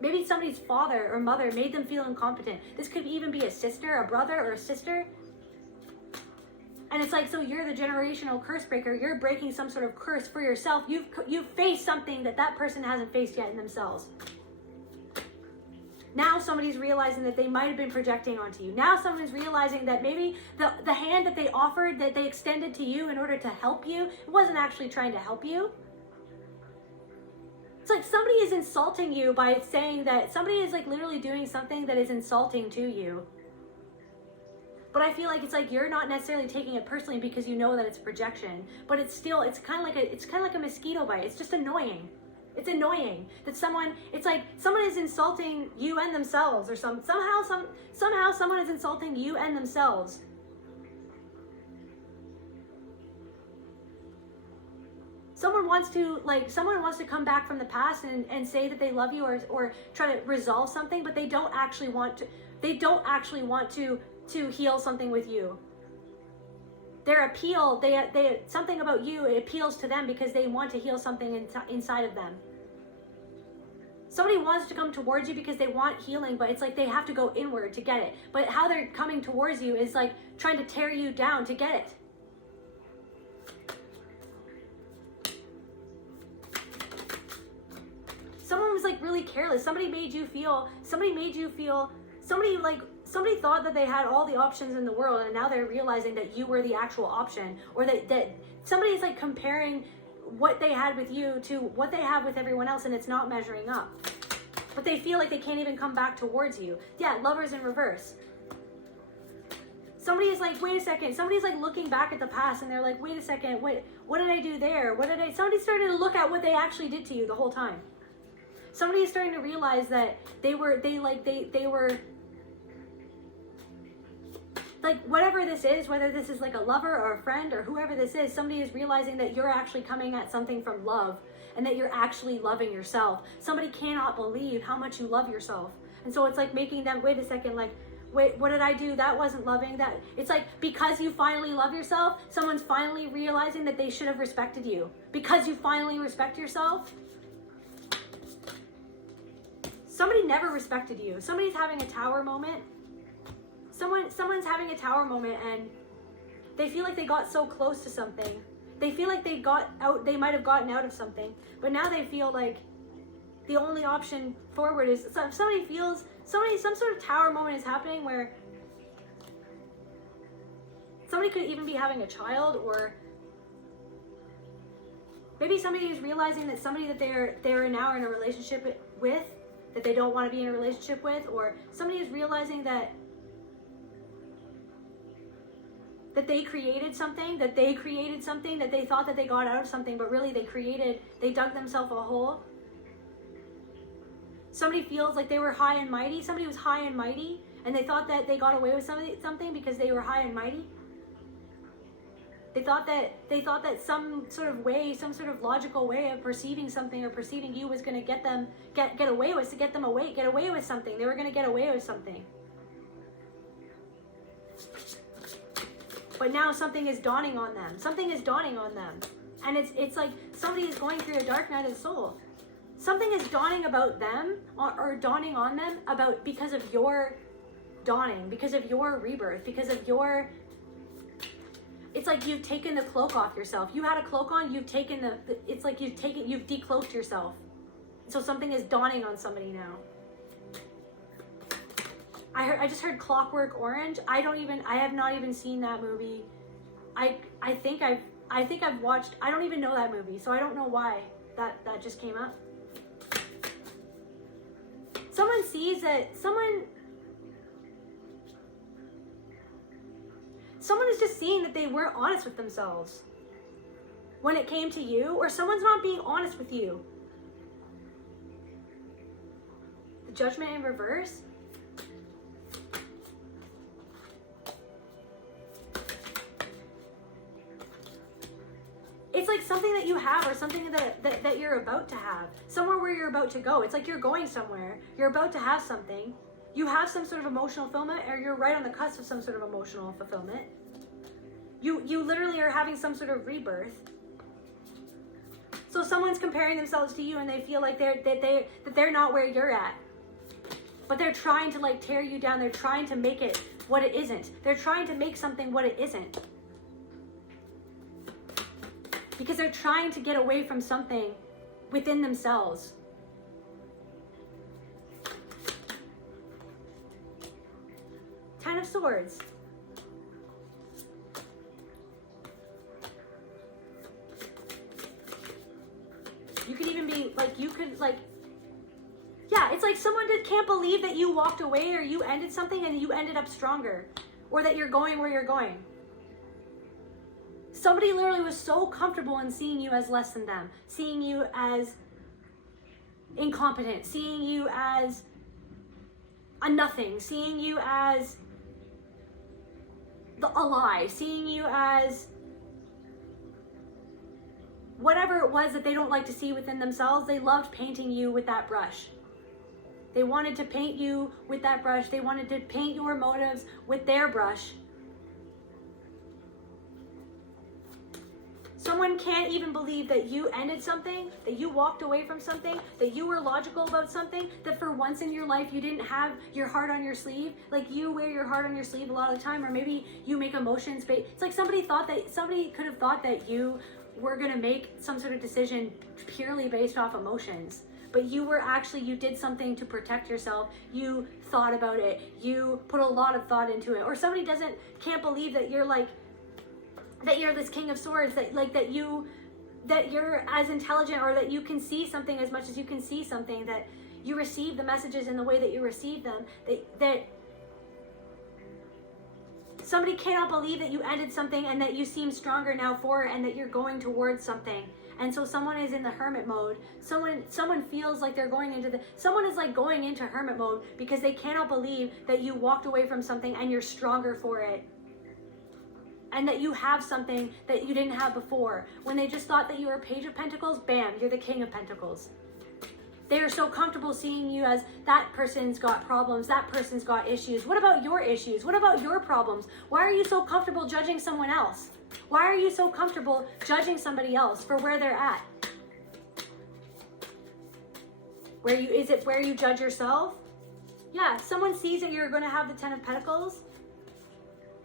Maybe somebody's father or mother made them feel incompetent. This could even be a sister, a brother, or a sister. And it's like, so you're the generational curse breaker. You're breaking some sort of curse for yourself. You've faced something that that person hasn't faced yet in themselves. Now somebody's realizing that they might have been projecting onto you. Now someone's realizing that maybe the hand that they offered, that they extended to you in order to help you, it wasn't actually trying to help you. It's like somebody is insulting you by saying that somebody is like literally doing something that is insulting to you. But I feel like it's like you're not necessarily taking it personally because you know that it's a projection. But it's still, it's kind of like a mosquito bite. It's just annoying. It's annoying that it's like someone is insulting you and themselves, or somehow someone is insulting you and themselves. Someone wants to come back from the past and say that they love you or try to resolve something, but they don't actually want to heal something with you. Their appeal, they something about you, it appeals to them because they want to heal something inside of them. Somebody wants to come towards you because they want healing, but it's like they have to go inward to get it. But how they're coming towards you is like trying to tear you down to get it. Someone was like really careless. Somebody thought that they had all the options in the world, and now they're realizing that you were the actual option, or that somebody's like comparing what they had with you to what they have with everyone else, and it's not measuring up. But they feel like they can't even come back towards you. Yeah, lovers in reverse. Somebody is like, wait a second. Somebody's like looking back at the past, and they're like, wait a second. What did I do there? Somebody started to look at what they actually did to you the whole time. Somebody is starting to realize that they were like, whatever this is, whether this is like a lover or a friend or whoever this is, somebody is realizing that you're actually coming at something from love and that you're actually loving yourself. Somebody cannot believe how much you love yourself. And so it's like making them, wait a second, like, wait, what did I do? That wasn't loving. That it's like, because you finally love yourself, someone's finally realizing that they should have respected you. Because you finally respect yourself, somebody never respected you. Somebody's having a tower moment. Someone's having a tower moment, and they feel like they got so close to something. They feel like they might have gotten out of something, but now they feel like the only option forward is some sort of tower moment is happening where somebody could even be having a child, or maybe somebody is realizing that somebody that they're now in a relationship with, that they don't want to be in a relationship with, or somebody is realizing that they created something, that they thought that they got out of something, but really they dug themselves a hole. Somebody feels like they were high and mighty. Somebody was high and mighty, and they thought that they got away with something because they were high and mighty. They thought that some sort of logical way of perceiving something or perceiving you was going to get them away with something. They were going to get away with something. But now something is dawning on them. And it's like somebody is going through a dark night of the soul. Something is dawning about them, or dawning on them because of your dawning, because of your rebirth, because of your... It's like you've taken the cloak off yourself. You had a cloak on, you've decloaked yourself. So something is dawning on somebody now. I just heard Clockwork Orange. I have not even seen that movie. I think I've watched, I don't even know that movie, so I don't know why that just came up. Someone sees that someone is just seeing that they weren't honest with themselves when it came to you, or someone's not being honest with you. The Judgment in reverse. It's like something that you have, or something that you're about to have. Somewhere where you're about to go. It's like you're going somewhere. You're about to have something. You have some sort of emotional fulfillment, or you're right on the cusp of some sort of emotional fulfillment. You literally are having some sort of rebirth. So someone's comparing themselves to you, and they feel like they're not where you're at. But they're trying to like tear you down. They're trying to make it what it isn't. They're trying to make something what it isn't. because they're trying to get away from something within themselves. Ten of Swords. You could even be like, yeah, it's like someone can't believe that you walked away or you ended something and you ended up stronger, or that you're going where you're going. Somebody literally was so comfortable in seeing you as less than them, seeing you as incompetent, seeing you as a nothing, seeing you as a lie, seeing you as whatever it was that they don't like to see within themselves. They loved painting you with that brush. They wanted to paint you with that brush. They wanted to paint your motives with their brush. Someone can't even believe that you ended something, that you walked away from something, that you were logical about something, that for once in your life you didn't have your heart on your sleeve. Like, you wear your heart on your sleeve a lot of the time, or maybe you make emotions based. It's like somebody could have thought that you were going to make some sort of decision purely based off emotions. But you did something to protect yourself. You thought about it. You put a lot of thought into it. Or somebody can't believe that you're this King of Swords, that you're as intelligent, or that you can see something as much as you can see something, that you receive the messages in the way that you receive them, that somebody cannot believe that you ended something and that you seem stronger now for it, and that you're going towards something. And so someone is in the hermit mode. Someone feels like they're going into someone is like going into hermit mode because they cannot believe that you walked away from something and you're stronger for it. And that you have something that you didn't have before. When they just thought that you were a Page of Pentacles, bam, you're the King of Pentacles. They are so comfortable seeing you as that person's got problems, that person's got issues. What about your issues? What about your problems? Why are you so comfortable judging someone else? Why are you so comfortable judging somebody else for where they're at? Is it where you judge yourself? Yeah, someone sees that you're going to have the Ten of Pentacles.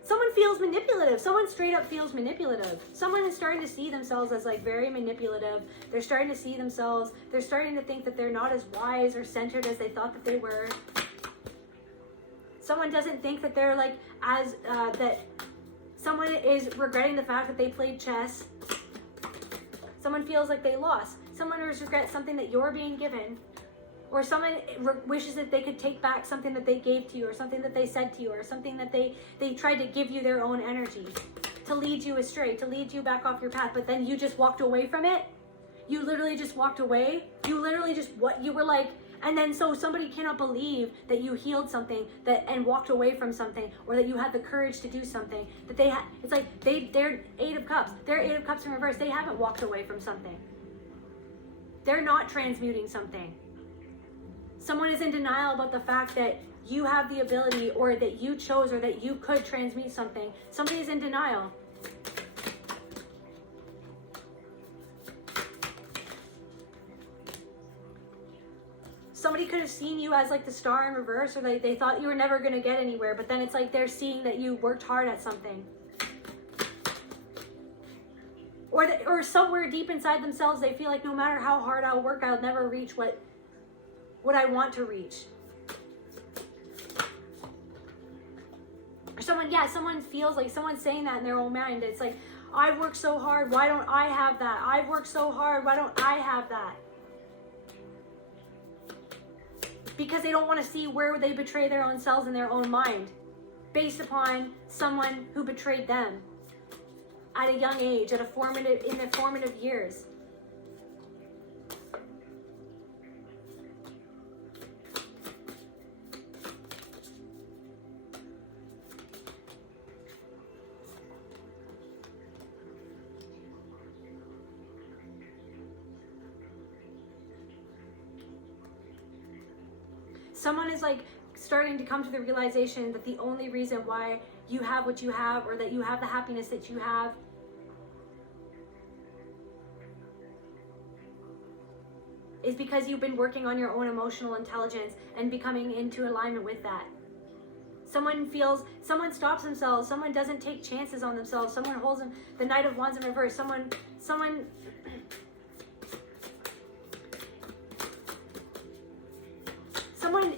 Someone feels manipulative. Someone straight up feels manipulative. Someone is starting to see themselves as like very manipulative. They're starting to see themselves. They're starting to think that they're not as wise or centered as they thought that they were. Someone doesn't think that they're like that someone is regretting the fact that they played chess. Someone feels like they lost. Someone regrets something that you're being given. Or someone wishes that they could take back something that they gave to you, or something that they said to you, or something that they tried to give you their own energy to lead you astray, to lead you back off your path, but then you just walked away from it. You literally just walked away. You literally just, you were like, and then so somebody cannot believe that you healed something and walked away from something, or that you had the courage to do something that they had. It's like they're Eight of Cups. They're Eight of Cups in reverse. They haven't walked away from something. They're not transmuting something. Someone is in denial about the fact that you have the ability, or that you chose, or that you could transmute something. Somebody is in denial. Somebody could have seen you as like the Star in reverse, or they thought you were never going to get anywhere, but then it's like they're seeing that you worked hard at something. Or somewhere deep inside themselves, they feel like no matter how hard I'll work, I'll never reach what I want to reach. Or someone feels like someone's saying that in their own mind. It's like, I've worked so hard, why don't I have that? I've worked so hard, why don't I have that? Because they don't want to see where they betray their own selves in their own mind, based upon someone who betrayed them at a young age, in their formative years. Someone is like starting to come to the realization that the only reason why you have what you have, or that you have the happiness that you have, is because you've been working on your own emotional intelligence and becoming into alignment with that. Someone stops themselves. Someone doesn't take chances on themselves. Someone holds them, the Knight of Wands in reverse. Someone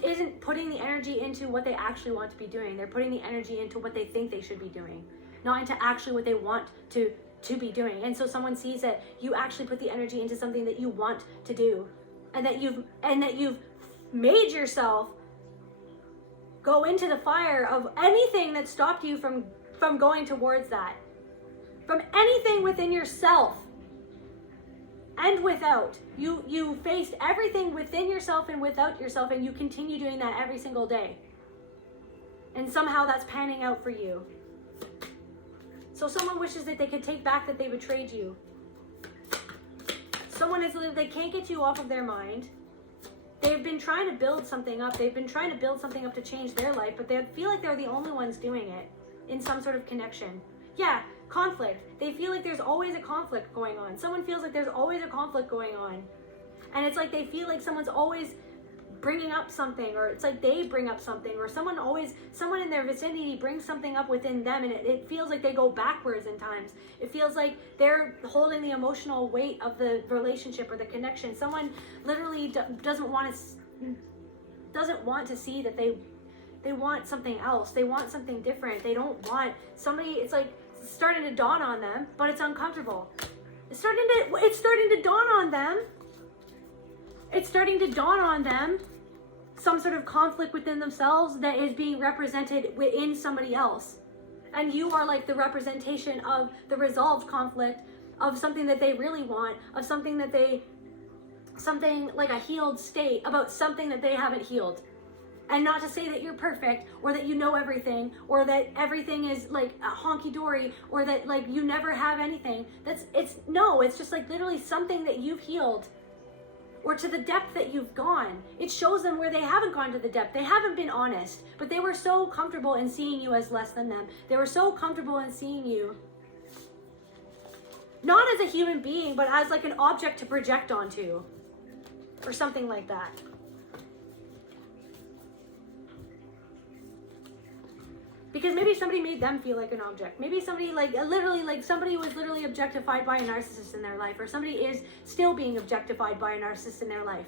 isn't putting the energy into what they actually want to be doing. They're putting the energy into what they think they should be doing, not into actually what they want to be doing. And so someone sees that you actually put the energy into something that you want to do, and that you've made yourself go into the fire of anything that stopped you from going towards that, from anything within yourself and without. You faced everything within yourself and without yourself, and you continue doing that every single day. And somehow that's panning out for you. So someone wishes that they could take back that they betrayed you. Someone they can't get you off of their mind. They've been trying to build something up. They've been trying to build something up to change their life, but they feel like they're the only ones doing it in some sort of connection. Yeah, conflict. They feel like there's always a conflict going on. Someone feels like there's always a conflict going on. And it's like they feel like someone's always bringing up something, or it's like they bring up something, or someone in their vicinity brings something up within them, and it feels like they go backwards in times. It feels like they're holding the emotional weight of the relationship or the connection. Someone literally doesn't want to see that they want something else. They want something different. They don't want somebody. It's like it's starting to dawn on them, but it's uncomfortable. It's starting to dawn on them. It's starting to dawn on them some sort of conflict within themselves that is being represented within somebody else. And you are like the representation of the resolved conflict of something that they really want, of something like a healed state about something that they haven't healed. And not to say that you're perfect, or that you know everything, or that everything is like a honky-dory, or that like you never have anything. It's just like literally something that you've healed, or to the depth that you've gone. It shows them where they haven't gone to the depth. They haven't been honest, but they were so comfortable in seeing you as less than them. They were so comfortable in seeing you not as a human being, but as like an object to project onto, or something like that. Because maybe somebody made them feel like an object. Maybe somebody somebody was literally objectified by a narcissist in their life, or somebody is still being objectified by a narcissist in their life.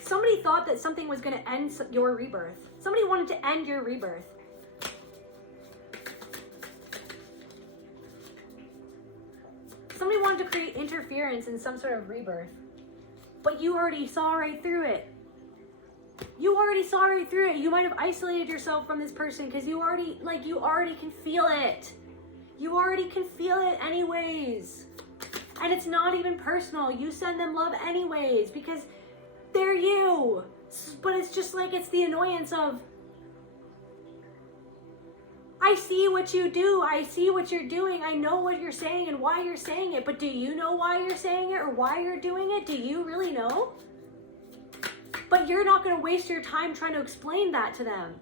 Somebody thought that something was going to end your rebirth. Somebody wanted to end your rebirth. Somebody wanted to create interference in some sort of rebirth. But you already saw right through it. You might have isolated yourself from this person because you already can feel it. You already can feel it anyways. And it's not even personal. You send them love anyways because they're you. But it's just like, it's the annoyance of, I see what you do. I see what you're doing. I know what you're saying and why you're saying it. But do you know why you're saying it or why you're doing it? Do you really know? But you're not going to waste your time trying to explain that to them.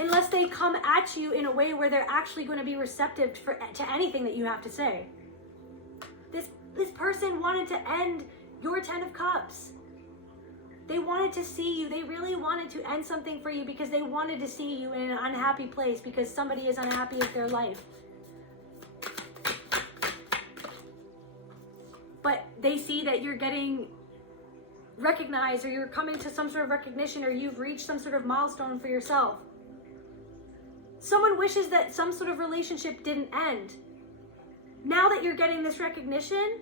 Unless they come at you in a way where they're actually going to be receptive to anything that you have to say. This person wanted to end your 10 of Cups. They wanted to see you. They really wanted to end something for you because they wanted to see you in an unhappy place because somebody is unhappy with their life. But they see that you're getting recognized, or you're coming to some sort of recognition, or you've reached some sort of milestone for yourself. Someone wishes that some sort of relationship didn't end. Now that you're getting this recognition,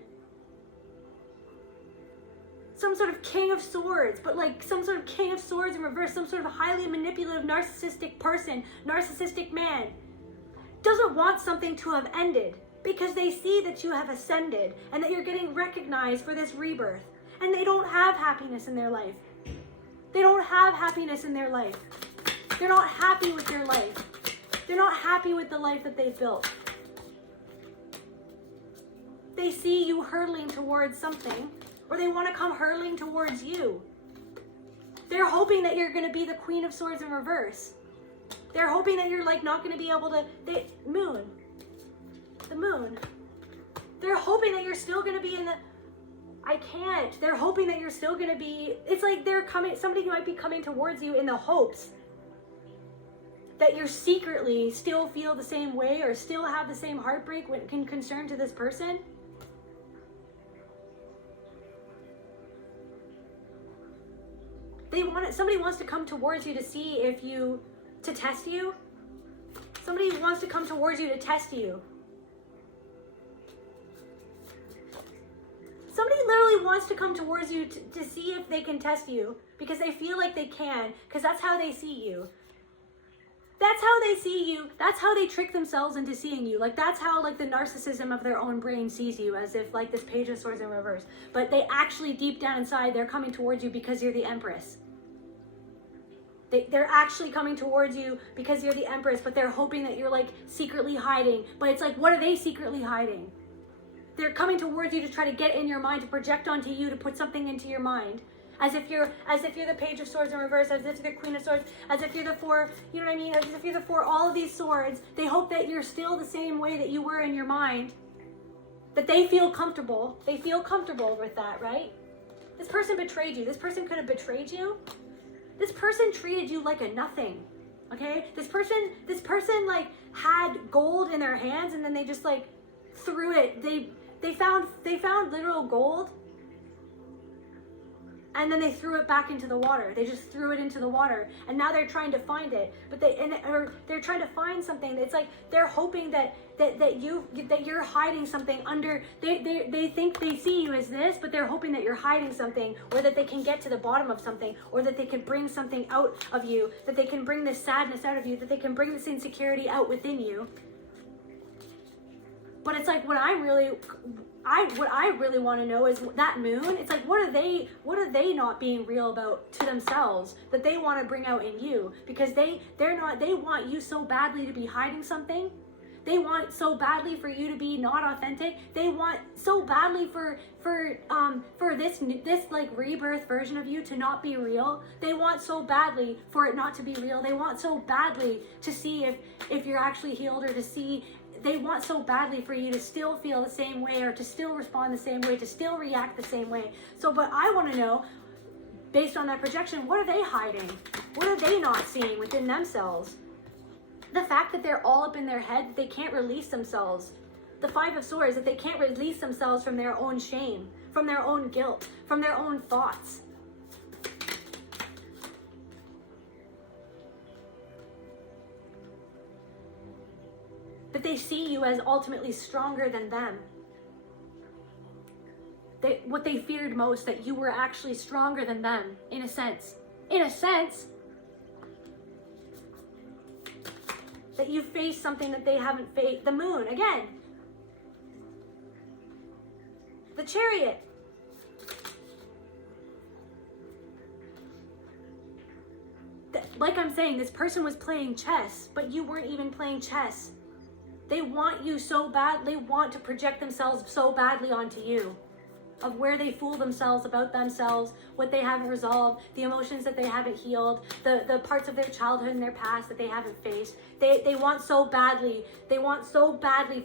some sort of King of Swords, but like some sort of King of Swords in reverse, some sort of highly manipulative, narcissistic person, narcissistic man, doesn't want something to have ended because they see that you have ascended and that you're getting recognized for this rebirth. And they don't have happiness in their life. They don't have happiness in their life. They're not happy with their life. They're not happy with the life that they've built. They see you hurtling towards something, or they want to come hurtling towards you. They're hoping that you're going to be the Queen of Swords in reverse. They're hoping that you're like not going to be able to, the moon. They're hoping that you're still going to be in the, I can't. They're hoping that you're still going to be, it's like they're coming, somebody might be coming towards you in the hopes that you secretly still feel the same way or still have the same heartbreak when concerned to this person. Somebody wants to come towards you to see if you, to test you. Somebody wants to come towards you to test you. Somebody literally wants to come towards you to see if they can test you because they feel like they can, because that's how they see you. That's how they see you. That's how they trick themselves into seeing you. Like that's how like the narcissism of their own brain sees you, as if like this Page of Swords in reverse. But they actually deep down inside, they're coming towards you because you're the Empress. They're actually coming towards you because you're the Empress, but they're hoping that you're like secretly hiding. But it's like, what are they secretly hiding? They're coming towards you to try to get in your mind, to project onto you, to put something into your mind. As if you're the Page of Swords in reverse, as if you're the Queen of Swords, as if you're the Four, you know what I mean? As if you're the Four, all of these swords. They hope that you're still the same way that you were in your mind. That they feel comfortable. They feel comfortable with that, right? This person betrayed you. This person could have betrayed you. This person treated you like a nothing, okay? This person like had gold in their hands and then they just like threw it. They found literal gold and then they threw it back into the water. They just threw it into the water and now they're trying to find it. But they're trying to find something. It's like they're hoping that you're hiding something under. They think they see you as this, but they're hoping that you're hiding something, or that they can get to the bottom of something, or that they can bring something out of you, that they can bring this sadness out of you, that they can bring this insecurity out within you. But it's like what I really want to know is that moon. It's like what are they not being real about to themselves that they want to bring out in you, because they want you so badly to be hiding something. They want so badly for you to be not authentic. They want so badly for this like rebirth version of you to not be real. They want so badly for it not to be real. They want so badly to see if you're actually healed, or to see. They want so badly for you to still feel the same way, or to still respond the same way, to still react the same way. So, but I want to know, based on that projection, what are they hiding? What are they not seeing within themselves? The fact that they're all up in their head, that they can't release themselves. The Five of Swords, that they can't release themselves from their own shame, from their own guilt, from their own thoughts. But they see you as ultimately stronger than them. What they feared most, that you were actually stronger than them, in a sense. In a sense. That you face something that they haven't faced. The moon, again. The Chariot. Like I'm saying, this person was playing chess, but you weren't even playing chess. They want you so bad, they want to project themselves so badly onto you. Of where they fool themselves about themselves, what they haven't resolved, the emotions that they haven't healed, the parts of their childhood and their past that they haven't faced. They want so badly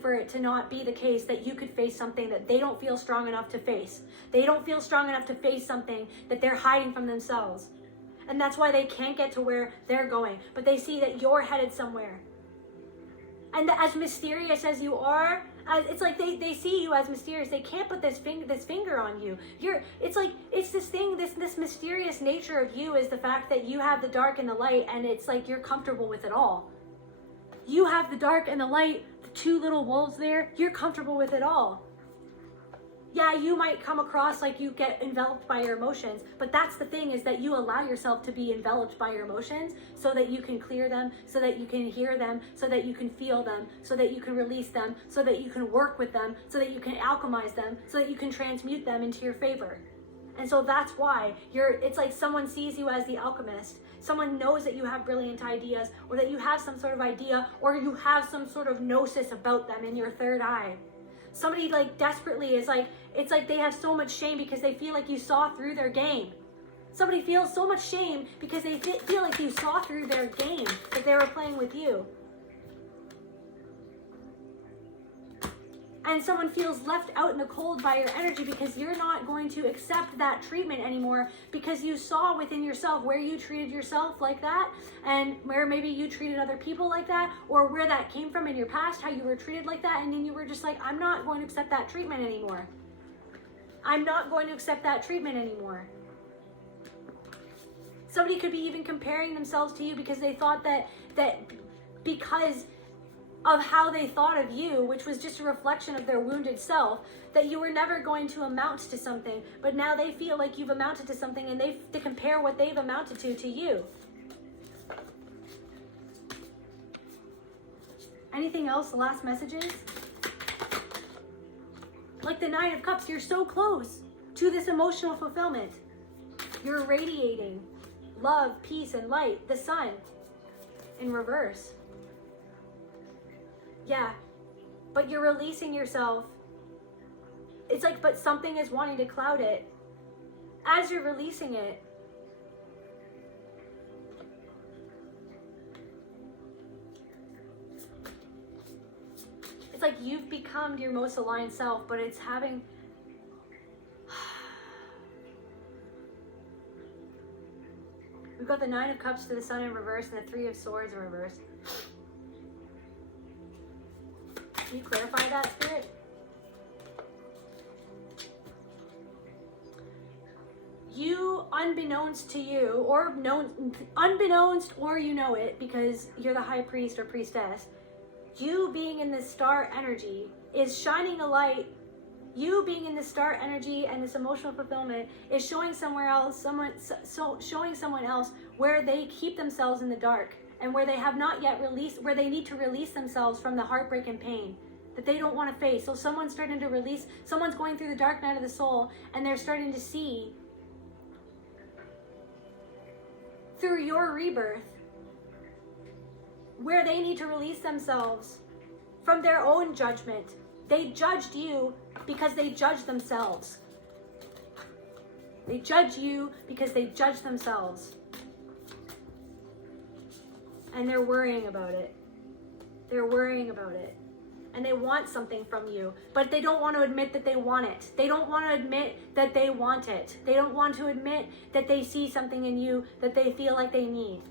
for it to not be the case that you could face something that they don't feel strong enough to face. They don't feel strong enough to face something that they're hiding from themselves. And that's why they can't get to where they're going. But they see that you're headed somewhere. And as mysterious as you are, it's like they see you as mysterious. They can't put this finger on you. It's this thing, this mysterious nature of you is the fact that you have the dark and the light, and it's like you're comfortable with it all. You have the dark and the light, the two little wolves there, you're comfortable with it all. Yeah, you might come across like you get enveloped by your emotions, but that's the thing, is that you allow yourself to be enveloped by your emotions so that you can clear them, so that you can hear them, so that you can feel them, so that you can release them, so that you can work with them, so that you can alchemize them, so that you can transmute them into your favor. And so that's why it's like someone sees you as the alchemist. Someone knows that you have brilliant ideas, or that you have some sort of idea, or you have some sort of gnosis about them in your third eye. Somebody like desperately is like, it's like they have so much shame because they feel like you saw through their game. Somebody feels so much shame because they feel like you saw through their game that they were playing with you. And someone feels left out in the cold by your energy because you're not going to accept that treatment anymore, because you saw within yourself where you treated yourself like that, and where maybe you treated other people like that, or where that came from in your past, how you were treated like that, and then you were just like, I'm not going to accept that treatment anymore. I'm not going to accept that treatment anymore. Somebody could be even comparing themselves to you because they thought that because of how they thought of you, which was just a reflection of their wounded self, that you were never going to amount to something, but now they feel like you've amounted to something, and they compare what they've amounted to you. Anything else? The last messages? Like the Nine of Cups, you're so close to this emotional fulfillment. You're radiating love, peace, and light. The Sun in reverse. Yeah, but you're releasing yourself. It's like, but something is wanting to cloud it. As you're releasing it, it's like you've become your most aligned self, but it's having... We've got the Nine of Cups to the Sun in reverse and the Three of Swords in reverse. Can you clarify that, Spirit? You, unbeknownst to you, or unbeknownst, or you know it because you're the High Priest or Priestess, you being in this star energy is shining a light. You being in this star energy and this emotional fulfillment is showing somewhere else, showing someone else where they keep themselves in the dark, and where they have not yet released, where they need to release themselves from the heartbreak and pain that they don't want to face. So someone's starting to release, someone's going through the dark night of the soul, and they're starting to see through your rebirth where they need to release themselves from their own judgment. They judged you because they judged themselves. They judge you because they judge themselves. And they're worrying about it. They're worrying about it. And they want something from you, but they don't want to admit that they want it. They don't want to admit that they want it. They don't want to admit that they see something in you that they feel like they need.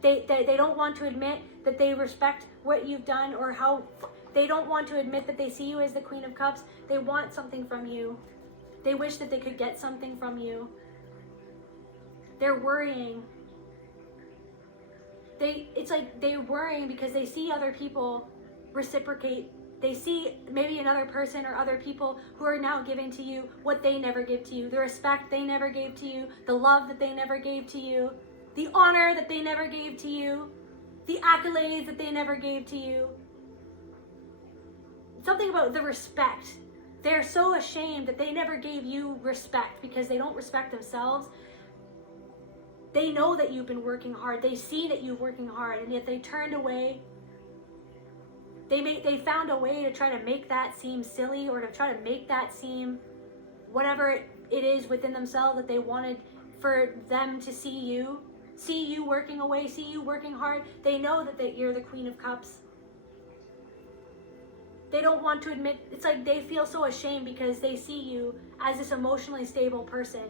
They don't want to admit that they respect what you've done, or how... They don't want to admit that they see you as the Queen of Cups. They want something from you. They wish that they could get something from you. They're worrying. It's like they're worrying because they see other people reciprocate. They see maybe another person or other people who are now giving to you what they never give to you, the respect they never gave to you, the love that they never gave to you, the honor that they never gave to you, the accolades that they never gave to you. Something about the respect. They're so ashamed that they never gave you respect because they don't respect themselves. They know that you've been working hard. They see that you're working hard, and yet they turned away. They found a way to try to make that seem silly, or to try to make that seem whatever it is within themselves that they wanted for them to see you working away, see you working hard. They know that you're the Queen of Cups. They don't want to admit, it's like they feel so ashamed because they see you as this emotionally stable person.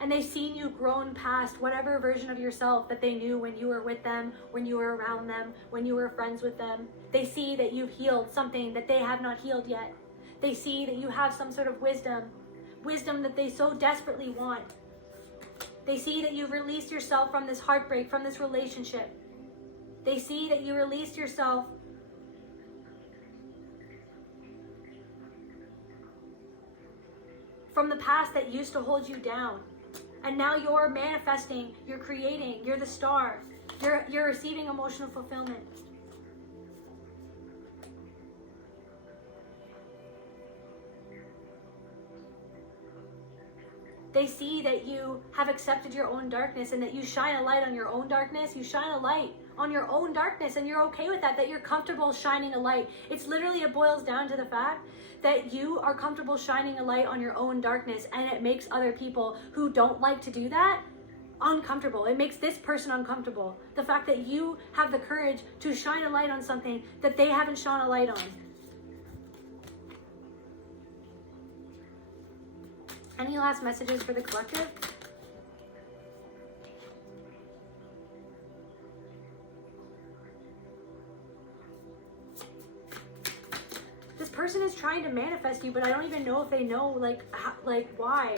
And they've seen you grown past whatever version of yourself that they knew when you were with them, when you were around them, when you were friends with them. They see that you've healed something that they have not healed yet. They see that you have some sort of wisdom that they so desperately want. They see that you've released yourself from this heartbreak, from this relationship. They see that you released yourself from the past that used to hold you down. And now you're manifesting, you're creating, you're the star. You're receiving emotional fulfillment. They see that you have accepted your own darkness, and that you shine a light on your own darkness. You shine a light on your own darkness, and you're okay with that you're comfortable shining a light. It's literally, it boils down to the fact that you are comfortable shining a light on your own darkness, and it makes other people who don't like to do that uncomfortable. It makes this person uncomfortable. The fact that you have the courage to shine a light on something that they haven't shone a light on. Any last messages for the collective? This person is trying to manifest you, but I don't even know if they know, like why.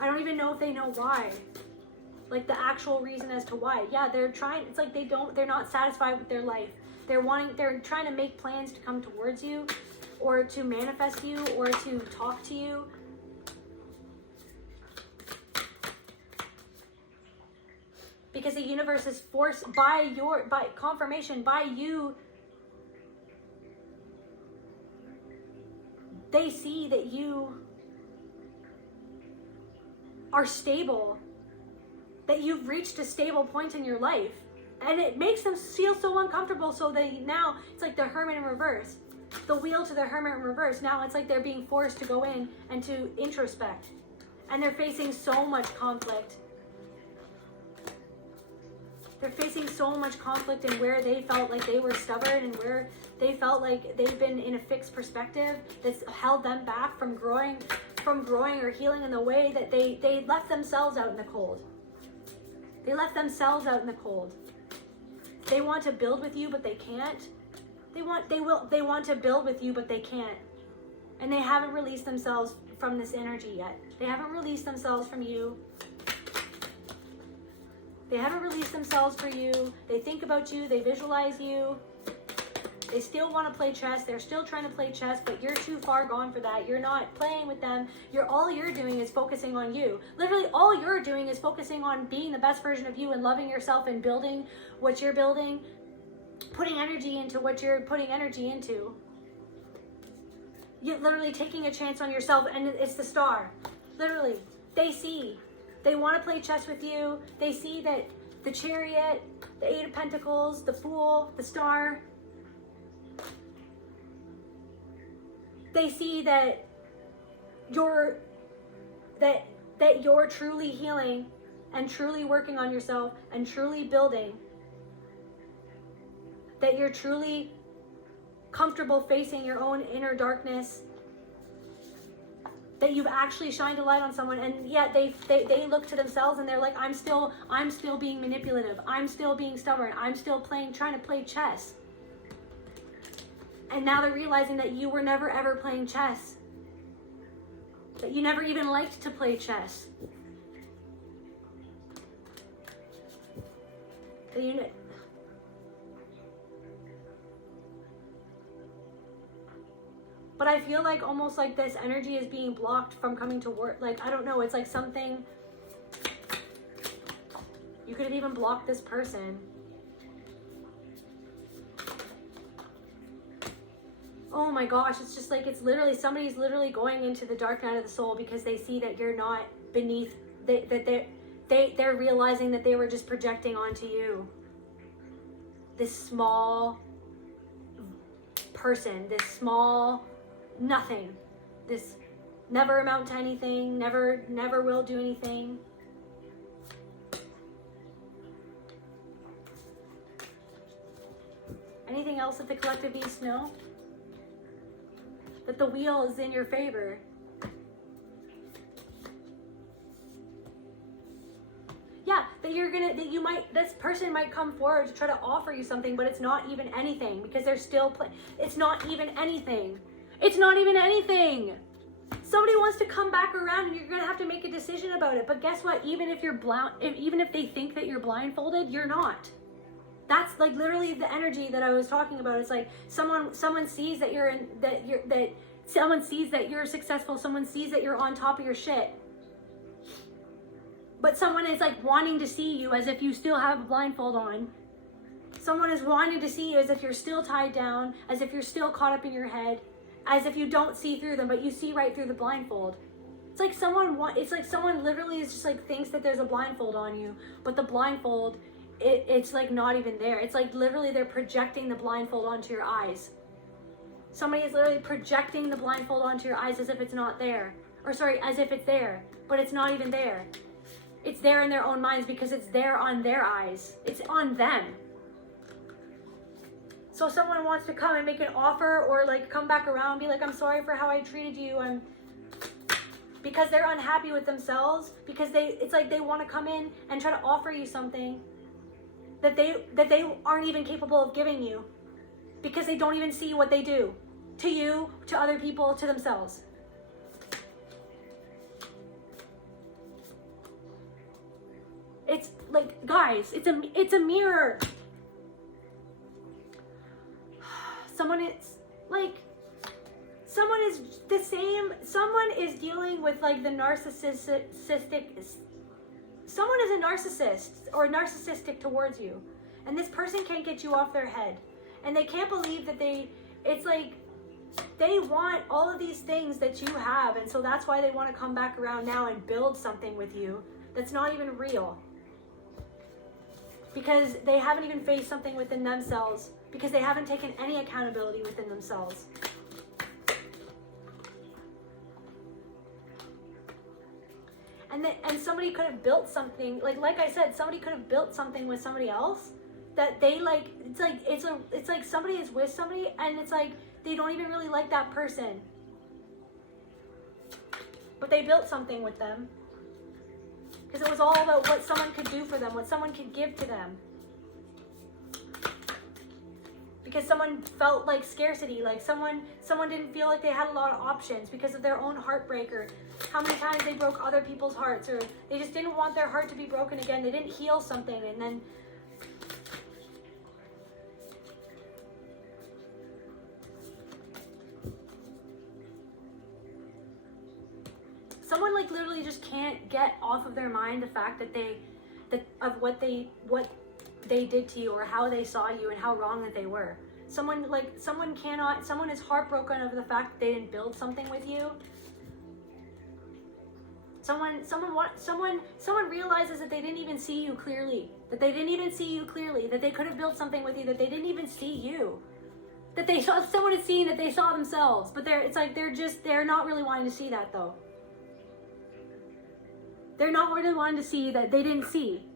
I don't even know if they know why. Like the actual reason as to why. Yeah, they're trying, it's like they're not satisfied with their life. They're trying to make plans to come towards you, or to manifest you, or to talk to you. Because the universe is forced by confirmation, by you. They see that you are stable, that you've reached a stable point in your life, and it makes them feel so uncomfortable. So now it's like the Hermit in reverse, the wheel to the Hermit in reverse. Now it's like they're being forced to go in and to introspect, and they're facing so much conflict. They're facing so much conflict in where they felt like they were stubborn, and where they felt like they've been in a fixed perspective that's held them back from growing or healing in the way that they left themselves out in the cold. They left themselves out in the cold. They want to build with you, but they can't. They want to build with you, but they can't. And they haven't released themselves from this energy yet. They haven't released themselves from you. They haven't released themselves for you. They think about you. They visualize you. They still want to play chess. They're still trying to play chess, but you're too far gone for that. You're not playing with them. All you're doing is focusing on you. Literally, all you're doing is focusing on being the best version of you and loving yourself and building what you're building, putting energy into what you're putting energy into. You're literally taking a chance on yourself, and it's the Star. Literally, they want to play chess with you. They see that the Chariot, the Eight of Pentacles, the Fool, the Star, they see that you're truly healing and truly working on yourself and truly building. That you're truly comfortable facing your own inner darkness. That you've actually shined a light on someone, and yet they look to themselves and they're like, I'm still being manipulative. I'm still being stubborn. I'm still trying to play chess. And now they're realizing that you were never ever playing chess. That you never even liked to play chess. But I feel like almost like this energy is being blocked from coming to work. Like, I don't know, it's like something, you could have even blocked this person. Oh my gosh, it's just like, it's literally, somebody's literally going into the dark night of the soul because they see that you're not beneath, they're realizing that they were just projecting onto you. This small person, this small nothing, this never amount to anything, never will do anything. Anything else that the collective needs to know? That the wheel is in your favor. Yeah, this person might come forward to try to offer you something, but it's not even anything because they're still it's not even anything. It's not even anything. Somebody wants to come back around and you're going to have to make a decision about it. But guess what? Even if you're even if they think that you're blindfolded, you're not. That's like literally the energy that I was talking about. It's like someone sees that someone sees that you're successful, someone sees that you're on top of your shit. But someone is like wanting to see you as if you still have a blindfold on. Someone is wanting to see you as if you're still tied down, as if you're still caught up in your head, as if you don't see through them, but you see right through the blindfold. It's like someone literally is just like thinks that there's a blindfold on you, but the blindfold it's like not even there. It's like literally they're projecting the blindfold onto your eyes. Somebody is literally projecting the blindfold onto your eyes as if it's not there. Or sorry, as if it's there, but it's not even there. It's there in their own minds because it's there on their eyes. It's on them. So if someone wants to come and make an offer or like come back around and be like, I'm sorry for how I treated you, because they're unhappy with themselves, because it's like they want to come in and try to offer you something that they aren't even capable of giving you, because they don't even see what they do to you, to other people, to themselves. It's like, guys, it's a mirror. Someone is dealing with like the narcissistic, someone is a narcissist or narcissistic towards you, and this person can't get you off their head, and they can't believe that it's like they want all of these things that you have, and so that's why they want to come back around now and build something with you that's not even real, because they haven't even faced something within themselves, because they haven't taken any accountability within themselves. And somebody could have built something, like I said, somebody could have built something with somebody else that they like. It's like somebody is with somebody, and it's like they don't even really like that person, but they built something with them because it was all about what someone could do for them, what someone could give to them. Because someone felt like scarcity, like someone didn't feel like they had a lot of options because of their own heartbreak, or how many times they broke other people's hearts, or they just didn't want their heart to be broken again. They didn't heal something, and then someone like literally just can't get off of their mind the fact that what they did to you, or how they saw you, and how wrong that they were. Someone is heartbroken over the fact that they didn't build something with you. Someone realizes that they didn't even see you clearly. That they could have built something with you, that they didn't even see you. That someone is seeing that they saw themselves, but they're not really wanting to see that though. They're not really wanting to see that they didn't see.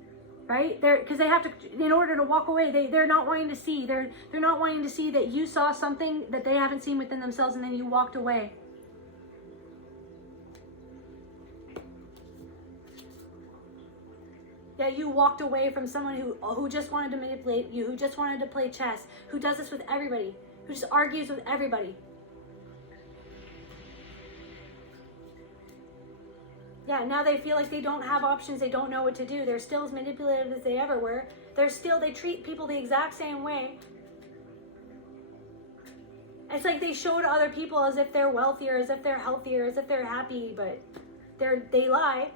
Right? Because they have to, in order to walk away, they're not wanting to see. They're not wanting to see that you saw something that they haven't seen within themselves, and then you walked away. Yeah, you walked away from someone who just wanted to manipulate you, who just wanted to play chess, who does this with everybody, who just argues with everybody. Yeah, now they feel like they don't have options, they don't know what to do. They're still as manipulative as they ever were. They treat people the exact same way. It's like they show to other people as if they're wealthier, as if they're healthier, as if they're happy, but they lie.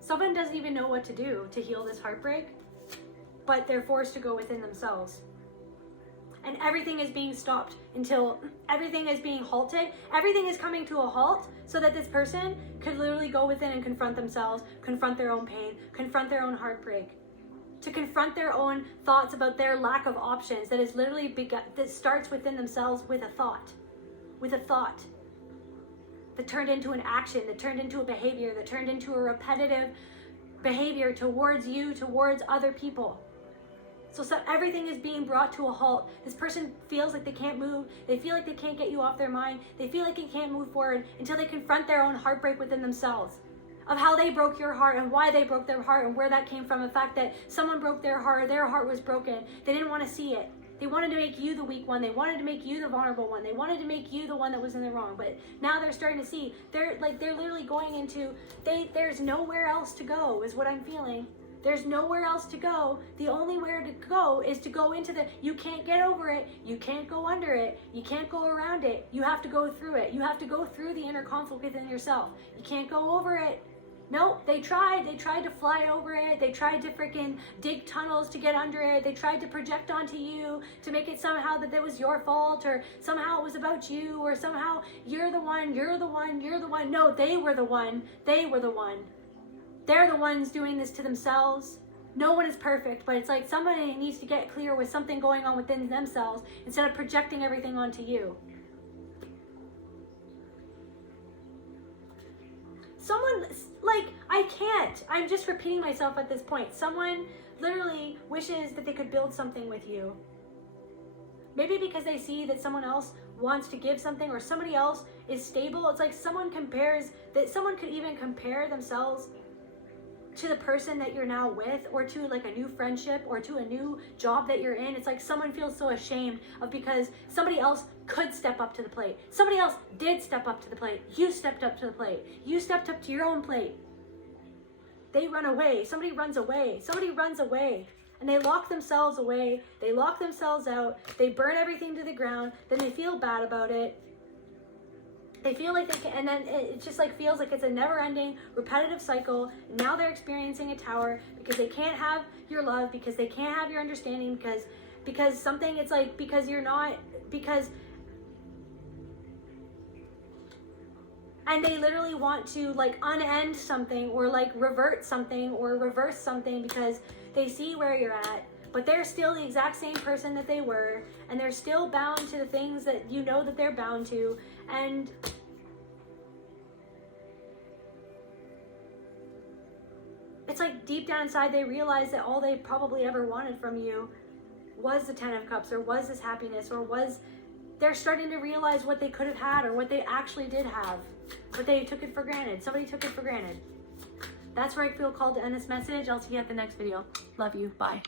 Someone doesn't even know what to do to heal this heartbreak, but they're forced to go within themselves. And everything is being stopped until everything is being halted. Everything is coming to a halt so that this person could literally go within and confront themselves, confront their own pain, confront their own heartbreak, to confront their own thoughts about their lack of options that is literally that starts within themselves with a thought that turned into an action, that turned into a behavior, that turned into a repetitive behavior towards you, towards other people. So everything is being brought to a halt. This person feels like they can't move. They feel like they can't get you off their mind. They feel like they can't move forward until they confront their own heartbreak within themselves, of how they broke your heart and why they broke their heart and where that came from. The fact that someone broke their heart was broken. They didn't want to see it. They wanted to make you the weak one. They wanted to make you the vulnerable one. They wanted to make you the one that was in the wrong. But now they're starting to see. They're literally going into, there's nowhere else to go, is what I'm feeling. There's nowhere else to go. The only where to go is to go into you can't get over it. You can't go under it. You can't go around it. You have to go through it. You have to go through the inner conflict within yourself. You can't go over it. No, they tried to fly over it. They tried to freaking dig tunnels to get under it. They tried to project onto you to make it somehow that it was your fault, or somehow it was about you, or somehow you're the one. No, they were the one. They're the ones doing this to themselves. No one is perfect, but it's like somebody needs to get clear with something going on within themselves instead of projecting everything onto you. Someone, like, I can't. I'm just repeating myself at this point. Someone literally wishes that they could build something with you. Maybe because they see that someone else wants to give something, or somebody else is stable. It's like someone could even compare themselves to the person that you're now with, or to like a new friendship, or to a new job that you're in. It's like someone feels so ashamed of, because somebody else could step up to the plate. Somebody else did step up to the plate. You stepped up to the plate. You stepped up to your own plate. They run away. Somebody runs away. And they lock themselves away. They lock themselves out. They burn everything to the ground. Then they feel bad about it. They feel like they can, and then it just like feels like it's a never-ending, repetitive cycle. And now they're experiencing a tower because they can't have your love, because they can't have your understanding, because something, it's like, because you're not, because, and they literally want to like unend something, or like revert something, or reverse something, because they see where you're at. But they're still the exact same person that they were, and they're still bound to the things that you know that they're bound to. And it's like deep down inside they realize that all they probably ever wanted from you was the 10 of Cups, or was this happiness, or was, they're starting to realize what they could have had, or what they actually did have, but they took it for granted. Somebody took it for granted. That's where I feel called to end this message. I'll see you at the next video. Love you. Bye.